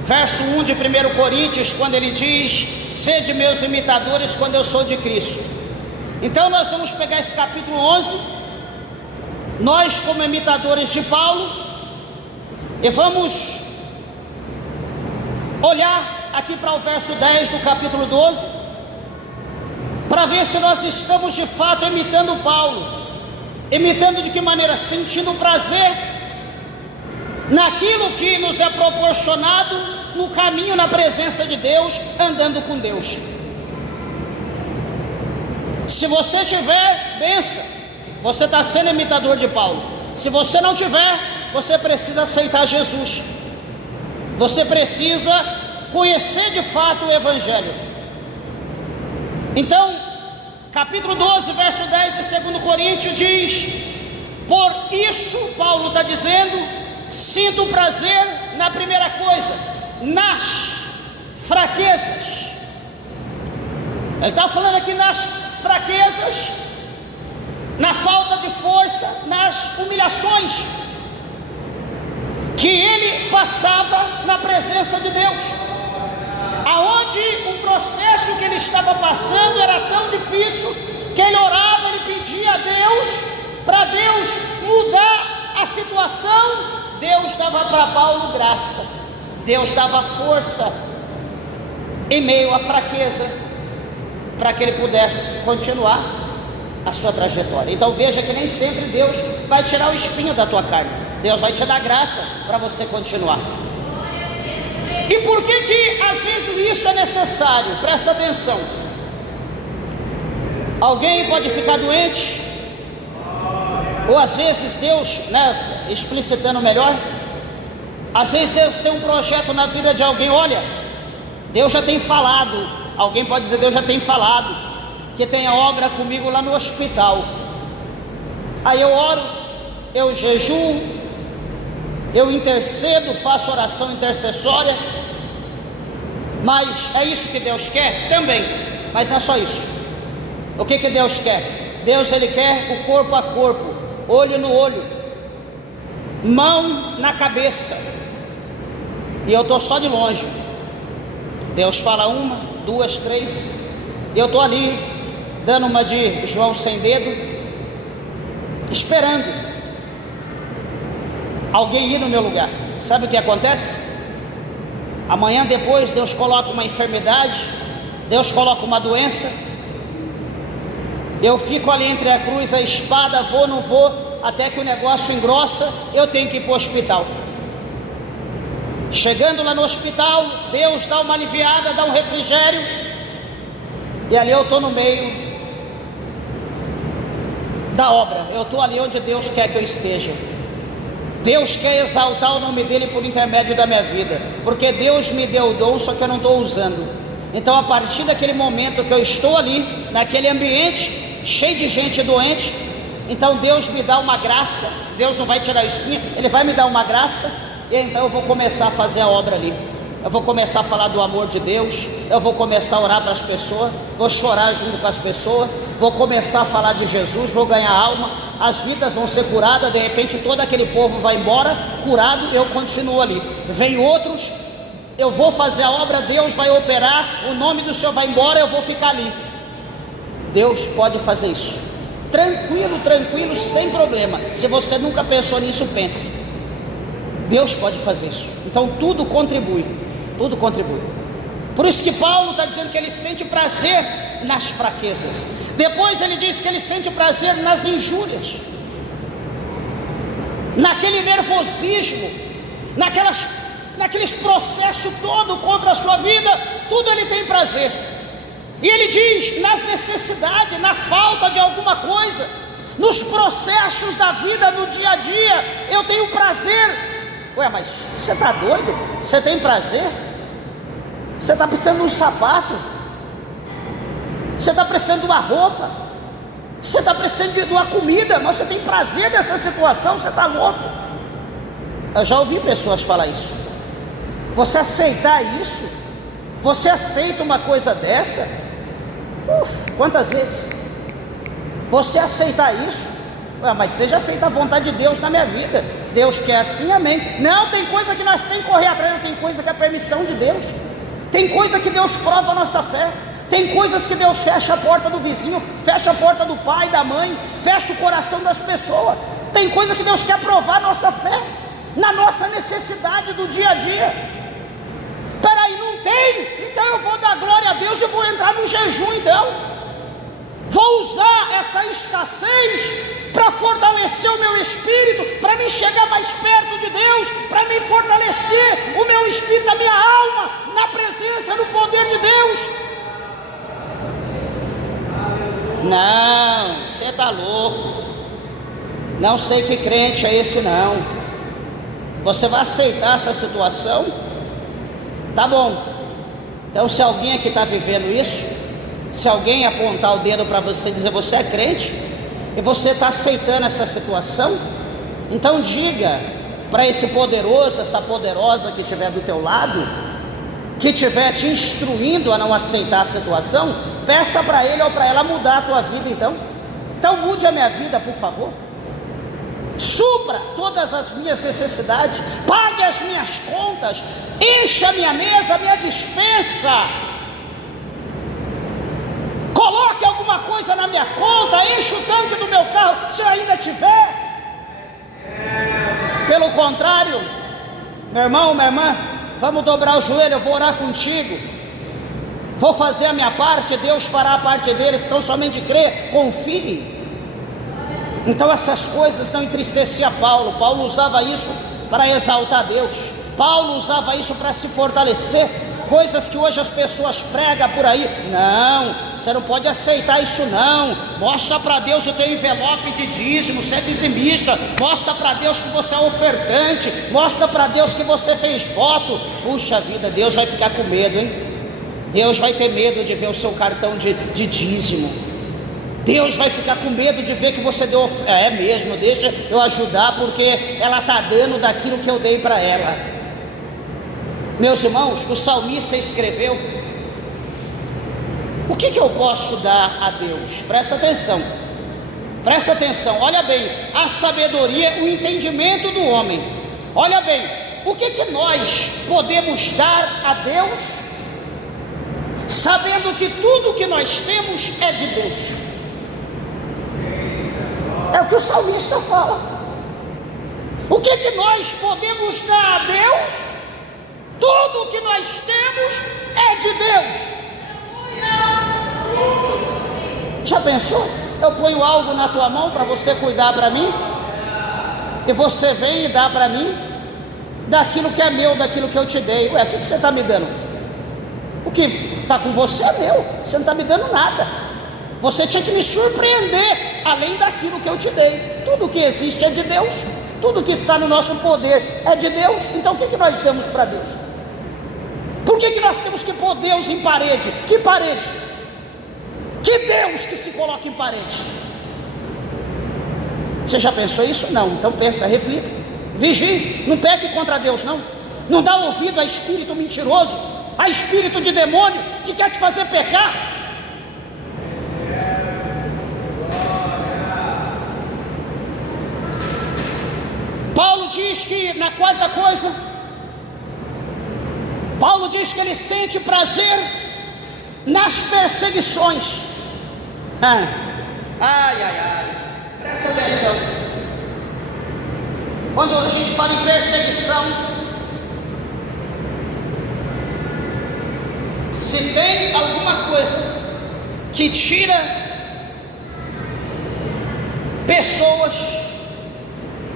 verso 1 de 1 Coríntios, quando ele diz: sede meus imitadores quando eu sou de Cristo. Então nós vamos pegar esse capítulo 11, nós como imitadores de Paulo, e vamos olhar aqui para o verso 10 do capítulo 12, para ver se nós estamos de fato imitando Paulo. Imitando de que maneira? Sentindo prazer naquilo que nos é proporcionado no caminho, na presença de Deus, andando com Deus. Se você tiver, benção, você está sendo imitador de Paulo. Se você não tiver, você precisa aceitar Jesus. Você precisa conhecer de fato o Evangelho. Então, capítulo 12, verso 10 de 2 Coríntios diz: por isso, Paulo está dizendo, sinto prazer na primeira coisa, nas fraquezas. Ele está falando aqui nas fraquezas, na falta de força, nas humilhações que ele passava na presença de Deus, aonde o processo que ele estava passando era tão difícil que ele orava, ele pedia a Deus para Deus mudar a situação. Deus dava para Paulo graça, Deus dava força em meio à fraqueza, para que ele pudesse continuar a sua trajetória. Então veja que nem sempre Deus vai tirar o espinho da tua carne, Deus vai te dar graça para você continuar. E por que às vezes isso é necessário? Presta atenção. Alguém pode ficar doente, ou às vezes Deus, explicitando melhor, às vezes Deus tem um projeto na vida de alguém. Olha, Deus já tem falado, alguém pode dizer, Deus já tem falado que tem a obra comigo lá no hospital. Aí eu oro, eu jejuo, eu intercedo, faço oração intercessória. Mas é isso que Deus quer? Também, mas não é só isso. O que Deus quer? Deus, ele quer o corpo a corpo, olho no olho, mão na cabeça. E eu estou só de longe. Deus fala 1, 2, 3, eu estou ali dando uma de João sem dedo, esperando alguém ir no meu lugar. Sabe o que acontece? Amanhã depois Deus coloca uma enfermidade, Deus coloca uma doença, eu fico ali entre a cruz e a espada, vou, não vou, até que o negócio engrossa, eu tenho que ir para o hospital. Chegando lá no hospital, Deus dá uma aliviada, dá um refrigério, e ali eu estou no meio da obra, eu estou ali onde Deus quer que eu esteja. Deus quer exaltar o nome dele por intermédio da minha vida, porque Deus me deu o dom, só que eu não estou usando. Então a partir daquele momento que eu estou ali, naquele ambiente, cheio de gente doente, então Deus me dá uma graça. Deus não vai tirar a espinha, Ele vai me dar uma graça, e então eu vou começar a fazer a obra ali. Eu vou começar a falar do amor de Deus, eu vou começar a orar para as pessoas, vou chorar junto com as pessoas, vou começar a falar de Jesus, vou ganhar alma, as vidas vão ser curadas. De repente todo aquele povo vai embora curado, eu continuo ali. Vem outros, eu vou fazer a obra, Deus vai operar, o nome do Senhor vai embora, eu vou ficar ali. Deus pode fazer isso, tranquilo, tranquilo, sem problema. Se você nunca pensou nisso, pense. Deus pode fazer isso. Então tudo contribui, tudo contribui. Por isso que Paulo está dizendo que ele sente prazer nas fraquezas. Depois ele diz que ele sente prazer nas injúrias, naquele nervosismo, naqueles processos todo contra a sua vida, tudo ele tem prazer. E ele diz, nas necessidades, na falta de alguma coisa, nos processos da vida, no dia a dia, eu tenho prazer. Ué, mas você está doido? Você tem prazer? Você está precisando de um sapato? Você está precisando de uma roupa? Você está precisando de uma comida? Mas você tem prazer nessa situação? Você está louco? Eu já ouvi pessoas falar isso. Você aceitar isso? Você aceita uma coisa dessa? Quantas vezes? Você aceitar isso? Mas seja feita a vontade de Deus na minha vida. Deus quer assim, amém. Não, tem coisa que nós temos que correr atrás, não tem coisa que é a permissão de Deus. Tem coisa que Deus prova a nossa fé. Tem coisas que Deus fecha a porta do vizinho, fecha a porta do pai, da mãe, fecha o coração das pessoas. Tem coisa que Deus quer provar a nossa fé, na nossa necessidade do dia a dia. Peraí, não tem? Então eu vou dar glória a Deus e vou entrar no jejum então. Vou usar essa escassez para fortalecer o meu espírito, para me chegar mais perto de Deus, para me fortalecer o meu espírito, a minha alma, na presença, no poder de Deus. Não, você está louco. Não sei que crente é esse não. Você vai aceitar essa situação? Tá bom. Então se alguém aqui está vivendo isso, se alguém apontar o dedo para você e dizer você é crente, e você está aceitando essa situação, então diga para esse poderoso, essa poderosa que estiver do teu lado, que estiver te instruindo a não aceitar a situação, peça para ele ou para ela mudar a tua vida. Então mude a minha vida, por favor. Supra todas as minhas necessidades, pague as minhas contas, encha a minha mesa, a minha despensa, coloque alguma coisa na minha conta, enche o tanque do meu carro, se eu ainda tiver. Pelo contrário, meu irmão, minha irmã, vamos dobrar o joelho, eu vou orar contigo, vou fazer a minha parte, Deus fará a parte deles, então somente crê, confie. Então essas coisas não entristeciam Paulo. Paulo usava isso para exaltar Deus, Paulo usava isso para se fortalecer. Coisas que hoje as pessoas pregam por aí, não, você não pode aceitar isso não. Mostra para Deus o teu envelope de dízimo, você é dizimista, mostra para Deus que você é ofertante, mostra para Deus que você fez voto. Puxa vida, Deus vai ficar com medo, hein? Deus vai ter medo de ver o seu cartão de dízimo. Deus vai ficar com medo de ver que você deu. É mesmo, deixa eu ajudar, porque ela está dando daquilo que eu dei para ela. Meus irmãos, o salmista escreveu: o que eu posso dar a Deus? Presta atenção, olha bem, a sabedoria, o entendimento do homem. Olha bem, o que nós podemos dar a Deus, sabendo que tudo que nós temos é de Deus? É o que o salmista fala. O que nós podemos dar a Deus? Tudo o que nós temos é de Deus. Já pensou? Eu ponho algo na tua mão para você cuidar para mim, e você vem e dá para mim daquilo que é meu, daquilo que eu te dei. Ué, o que você está me dando? O que está com você é meu, você não está me dando nada. Você tinha que me surpreender além daquilo que eu te dei. Tudo que existe é de Deus, tudo que está no nosso poder é de Deus. Então o que nós damos para Deus? Por que nós temos que pôr Deus em parede? Que parede? Que Deus que se coloca em parede? Você já pensou isso? Não. Então pensa, reflita, vigie, não peque contra Deus não. Não dá ouvido a espírito mentiroso, a espírito de demônio que quer te fazer pecar. Paulo diz que, na quarta coisa, Paulo diz que ele sente prazer nas perseguições. Presta atenção. Quando a gente fala em perseguição, se tem alguma coisa que tira pessoas,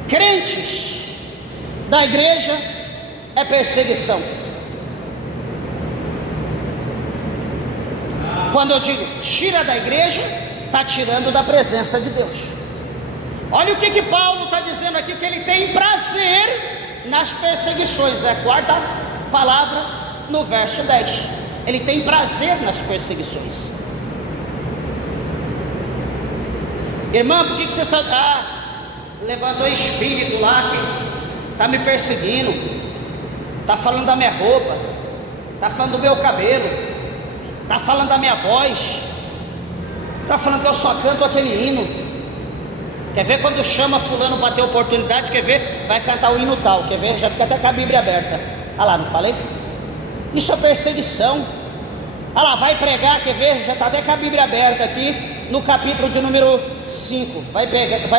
crentes, da igreja, é perseguição. Quando eu digo tira da igreja, está tirando da presença de Deus. Olha o que Paulo está dizendo aqui, que ele tem prazer nas perseguições. É a quarta palavra no verso 10. Ele tem prazer nas perseguições. Irmã, por que você sabe? Levantou espírito lá que está me perseguindo, está falando da minha roupa, está falando do meu cabelo, está falando da minha voz, está falando que eu só canto aquele hino. Quer ver quando chama fulano para ter oportunidade? Quer ver? Vai cantar o hino tal. Quer ver? Já fica até com a Bíblia aberta. Lá, não falei? Isso é perseguição. Lá, vai pregar, quer ver? Já está até com a Bíblia aberta aqui, no capítulo de número 5, vai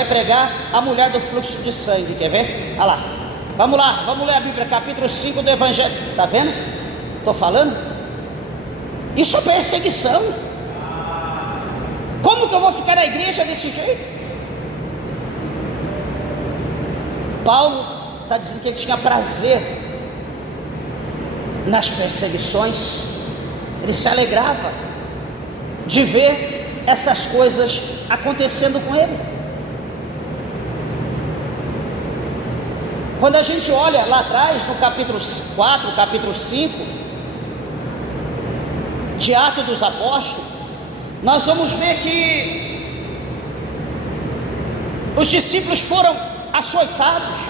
pregar a mulher do fluxo de sangue, quer ver? Olha lá, vamos ler a Bíblia, capítulo 5 do Evangelho, está vendo? Estou falando? Isso é perseguição. Como que eu vou ficar na igreja desse jeito? Paulo está dizendo que ele tinha prazer nas perseguições, ele se alegrava de ver essas coisas acontecendo com ele. Quando a gente olha lá atrás, no capítulo 4, capítulo 5 de Atos dos Apóstolos, nós vamos ver que os discípulos foram açoitados,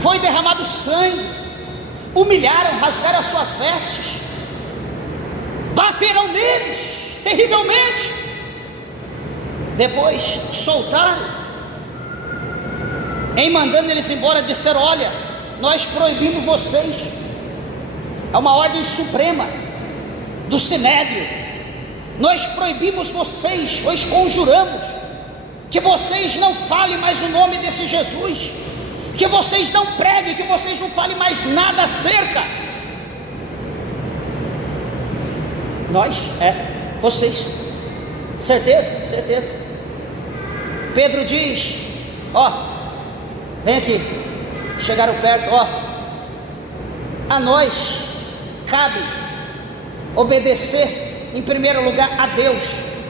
foi derramado sangue, humilharam, rasgaram as suas vestes, bateram neles terrivelmente, depois soltaram, em mandando eles embora, disseram: olha, nós proibimos vocês, é uma ordem suprema do Sinédrio, nós proibimos vocês, nós conjuramos que vocês não falem mais o nome desse Jesus, que vocês não preguem, que vocês não falem mais nada acerca. Nós? Vocês. Certeza? Certeza. Pedro diz: ó, vem aqui. Chegaram perto, ó. A nós cabe obedecer em primeiro lugar a Deus,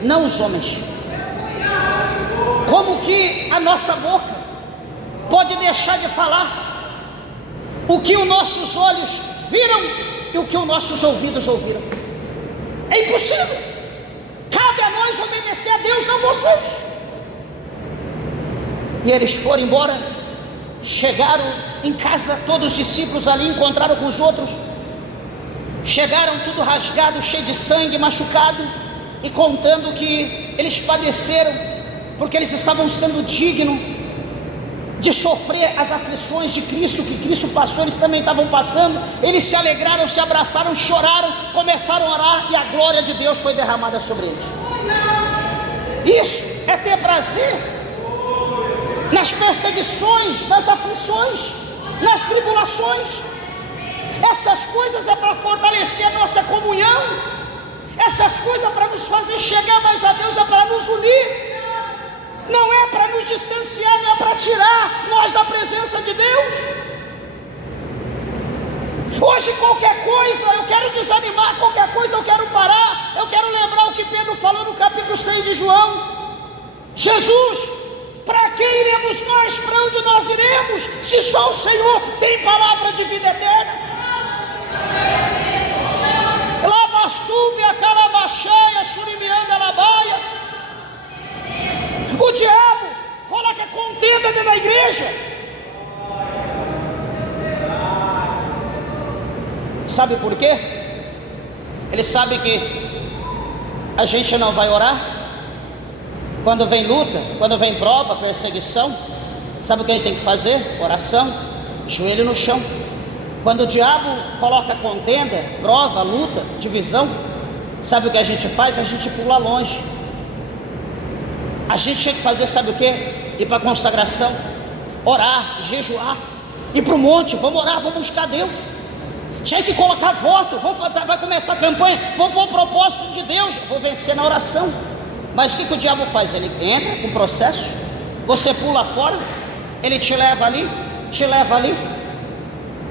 não os homens. Como que a nossa boca pode deixar de falar o que os nossos olhos viram e o que os nossos ouvidos ouviram? É impossível. Cabe a nós obedecer a Deus, não vocês. E eles foram embora, chegaram em casa, todos os discípulos ali encontraram com os outros, chegaram tudo rasgado, cheio de sangue, machucado, e contando que eles padeceram porque eles estavam sendo dignos de sofrer as aflições de Cristo, que Cristo passou, eles também estavam passando. Eles se alegraram, se abraçaram, choraram, começaram a orar, e a glória de Deus foi derramada sobre eles. Isso é ter prazer nas perseguições, nas aflições, nas tribulações. Essas coisas é para fortalecer a nossa comunhão, essas coisas é para nos fazer chegar mais a Deus, é para nos unir. Não é para nos distanciar, não é para tirar nós da presença de Deus. Hoje qualquer coisa eu quero desanimar, qualquer coisa eu quero parar. Eu quero lembrar o que Pedro falou no capítulo 6 de João: Jesus, para que iremos nós? Para onde nós iremos? Se só o Senhor tem palavra de vida eterna. Labassume a calabacheia, surimianda labaia. O diabo coloca contenda dentro da igreja. Sabe por quê? Ele sabe que a gente não vai orar quando vem luta, quando vem prova, perseguição. Sabe o que a gente tem que fazer? Oração, joelho no chão. Quando o diabo coloca contenda, prova, luta, divisão, sabe o que a gente faz? A gente pula longe. A gente tinha que fazer, sabe o que? Ir para a consagração, orar, jejuar, ir para o monte, vamos orar, vamos buscar Deus. Tinha que colocar voto, vai começar a campanha, vamos pôr o propósito de Deus, vou vencer na oração. Mas o que o diabo faz? Ele entra com o processo, você pula fora, ele te leva ali,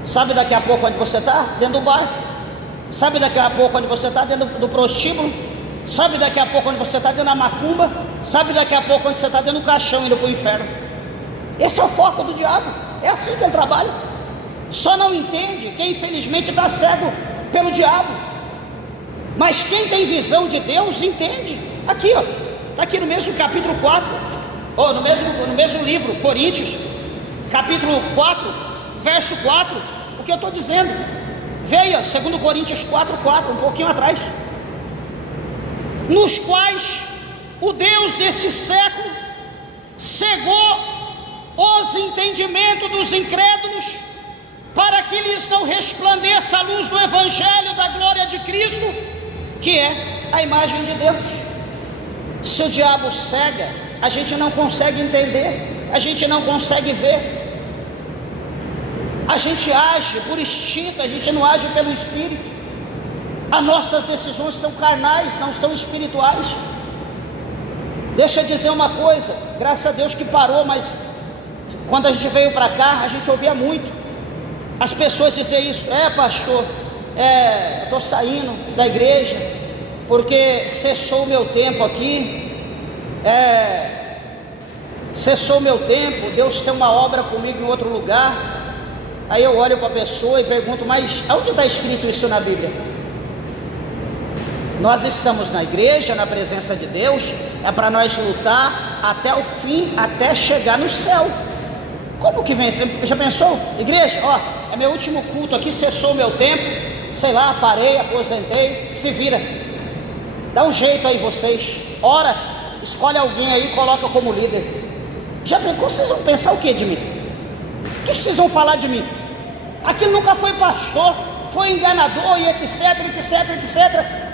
sabe daqui a pouco onde você está? Dentro do bar. Sabe daqui a pouco onde você está? Dentro do prostíbulo. Sabe daqui a pouco onde você está? Dentro da macumba. Sabe daqui a pouco onde você está? Dentro do caixão, indo para o inferno. Esse é o foco do diabo, é assim que ele trabalha. Só não entende quem infelizmente está cego pelo diabo. Mas quem tem visão de Deus entende. Aqui, ó, está aqui no mesmo capítulo 4, ou no mesmo livro, Coríntios, capítulo 4, verso 4, o que eu estou dizendo. Veja, 2 Coríntios 4:4, um pouquinho atrás. Nos quais o Deus desse século cegou os entendimentos dos incrédulos, para que lhes não resplandeça a luz do Evangelho da glória de Cristo, que é a imagem de Deus. Se o diabo cega, a gente não consegue entender, a gente não consegue ver. A gente age por instinto, a gente não age pelo Espírito. As nossas decisões são carnais, não são espirituais. Deixa eu dizer uma coisa, graças a Deus que parou, mas Quando a gente veio para cá, a gente ouvia muito as pessoas dizer isso: pastor, eu estou saindo da igreja porque cessou o meu tempo aqui, cessou o meu tempo, Deus tem uma obra comigo em outro lugar. Aí eu olho para a pessoa e pergunto: mas aonde está escrito isso na Bíblia? Nós estamos na igreja, na presença de Deus, é para nós lutar até o fim, até chegar no céu. Como que vem? Você já pensou? Igreja, é meu último culto aqui, cessou o meu tempo, sei lá, parei, aposentei, se vira, dá um jeito aí vocês, ora, escolhe alguém aí e coloca como líder. Já pensou? Vocês vão pensar o que de mim? O que vocês vão falar de mim? Aquilo nunca foi pastor, foi enganador e etc, etc, etc.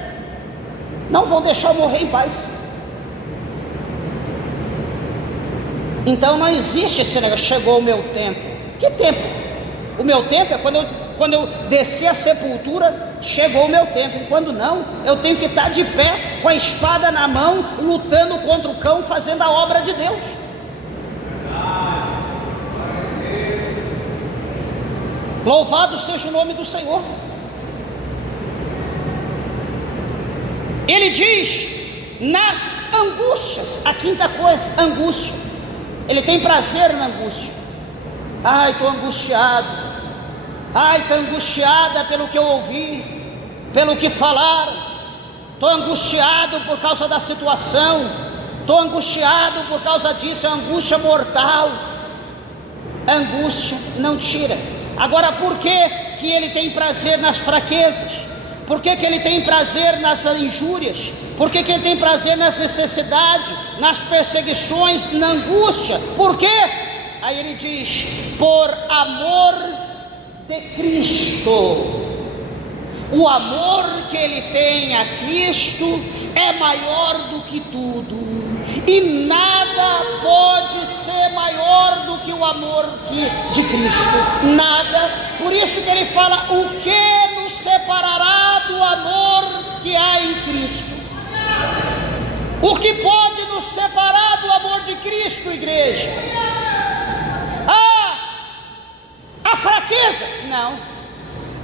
Não vão deixar eu morrer em paz. Então não existe esse negócio: chegou o meu tempo. Que tempo? O meu tempo é quando eu descer a sepultura, chegou o meu tempo. E quando não, eu tenho que estar de pé, com a espada na mão, lutando contra o cão, fazendo a obra de Deus. Louvado seja o nome do Senhor. Ele diz: nas angústias, a quinta coisa, angústia. Ele tem prazer na angústia. Ai, estou angustiado. Ai, estou angustiada pelo que eu ouvi, pelo que falaram. Estou angustiado por causa da situação. Estou angustiado por causa disso. É angústia mortal. Angústia não tira. Agora, por que ele tem prazer nas fraquezas? Por que ele tem prazer nas injúrias? Por que ele tem prazer nas necessidades, nas perseguições, na angústia? Por quê? Aí ele diz: por amor de Cristo. O amor que ele tem a Cristo é maior do que tudo, e nada pode ser maior do que o amor de Cristo, nada. Por isso que ele fala: o que nos separará do amor que há em Cristo? O que pode nos separar do amor de Cristo, igreja? A fraqueza? Não.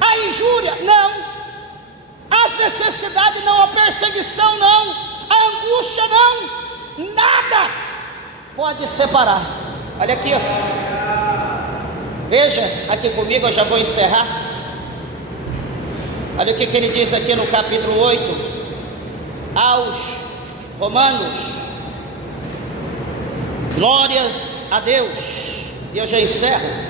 A injúria? Não. As necessidades? Não. A perseguição? Não. A angústia? Não. Nada pode separar. Olha aqui, veja aqui comigo, eu já vou encerrar. Olha o que ele diz aqui no capítulo 8 aos Romanos. Glórias a Deus. E eu já encerro.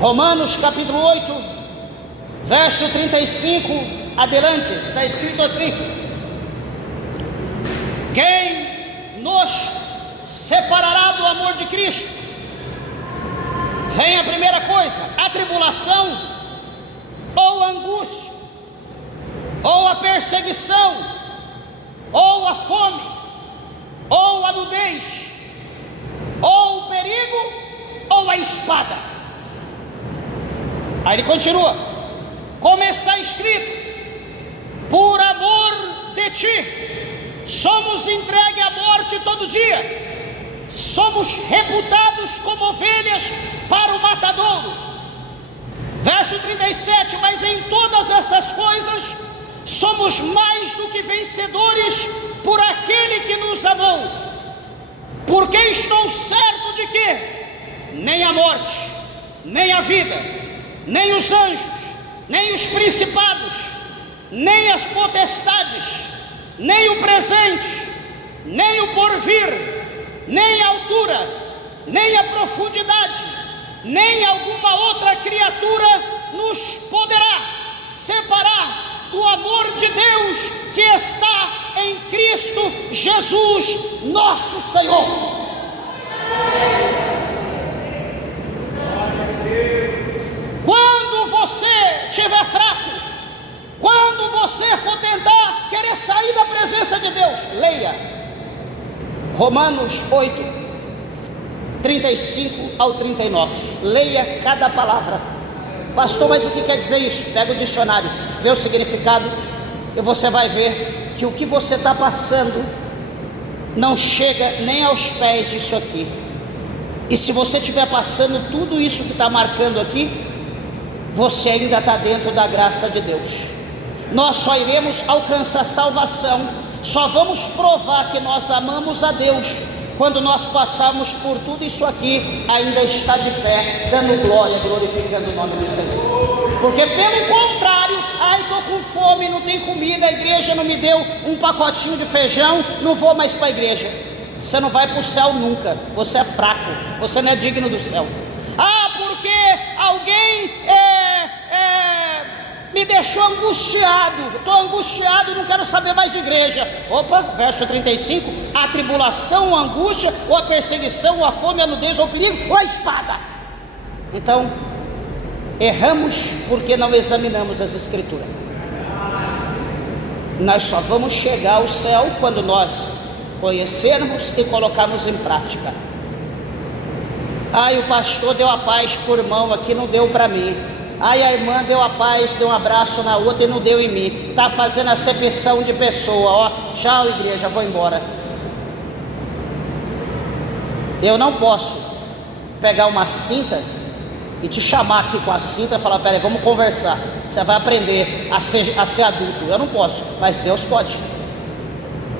Romanos capítulo 8, verso 35 adelante, está escrito assim: quem nos separará do amor de Cristo? Vem a primeira coisa: a tribulação, ou a angústia, ou a perseguição, ou a fome, ou a nudez, ou o perigo, ou a espada. Aí ele continua: como está escrito, por amor de ti somos entregues à morte todo dia, somos reputados como ovelhas para o matadouro. Verso 37: mas em todas essas coisas somos mais do que vencedores por aquele que nos amou, porque estou certo de que nem a morte, nem a vida, nem os anjos, nem os principados, nem as potestades, nem o presente, nem o porvir, nem a altura, nem a profundidade, nem alguma outra criatura nos poderá separar do amor de Deus que está em Cristo Jesus, nosso Senhor. Quando você estiver fraco, quando você for tentar querer sair da presença de Deus, leia Romanos 8, 35 ao 39. Leia cada palavra. Pastor, mas o que quer dizer isso? Pega o dicionário, vê o significado e você vai ver que o que você está passando não chega nem aos pés disso aqui. E se você estiver passando tudo isso que está marcando aqui, você ainda está dentro da graça de Deus. Nós só iremos alcançar salvação, só vamos provar que nós amamos a Deus quando nós passarmos por tudo isso aqui, ainda está de pé, dando glória, glorificando o nome do Senhor. Porque pelo contrário, ai, estou com fome, não tem comida, a igreja não me deu um pacotinho de feijão, não vou mais para a igreja. Você não vai para o céu nunca, você é fraco, você não é digno do céu. Ah, porque alguém me deixou angustiado, estou angustiado, não quero saber mais de igreja. Opa, verso 35, a tribulação, a angústia, ou a perseguição, ou a fome, a nudez, ou o perigo, ou a espada. Então, erramos porque não examinamos as escrituras. Nós só vamos chegar ao céu quando nós conhecermos e colocarmos em prática. Ai, o pastor deu a paz por irmão aqui, não deu para mim. Ai, a irmã deu a paz, deu um abraço na outra e não deu em mim. Está fazendo acepção de pessoa, ó. Tchau, igreja, vou embora. Eu não posso pegar uma cinta e te chamar aqui com a cinta e falar: peraí, vamos conversar, você vai aprender a ser adulto. Eu não posso, mas Deus pode.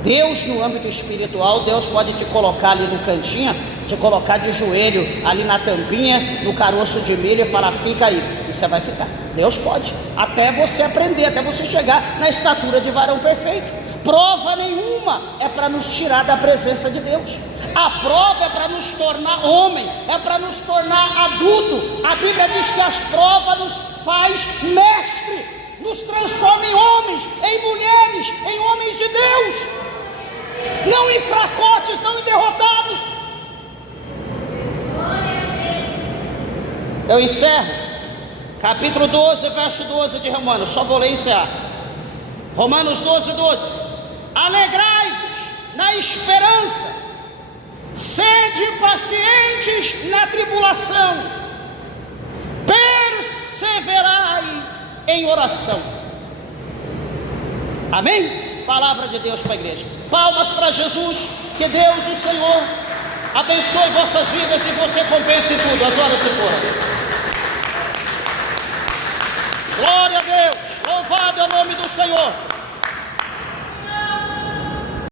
Deus, no âmbito espiritual, Deus pode te colocar ali no cantinho, te colocar de joelho ali na tampinha, no caroço de milho e falar: fica aí, e você vai ficar. Deus pode, até você aprender, até você chegar na estatura de varão perfeito. Prova nenhuma é para nos tirar da presença de Deus. A prova é para nos tornar homem, é para nos tornar adulto. A Bíblia diz que as provas nos faz mestre, nos transforma em homens, em mulheres, em homens de Deus, não em fracotes, não em derrotados. Eu encerro, capítulo 12, verso 12 de Romanos, só vou ler e encerrar. Romanos 12, 12. Alegrai-vos na esperança, sede pacientes na tribulação, perseverai em oração. Amém? Palavra de Deus para a igreja. Palmas para Jesus. Que Deus, o Senhor, abençoe vossas vidas e você compense tudo. As horas se foram. Glória a Deus. Louvado é o nome do Senhor.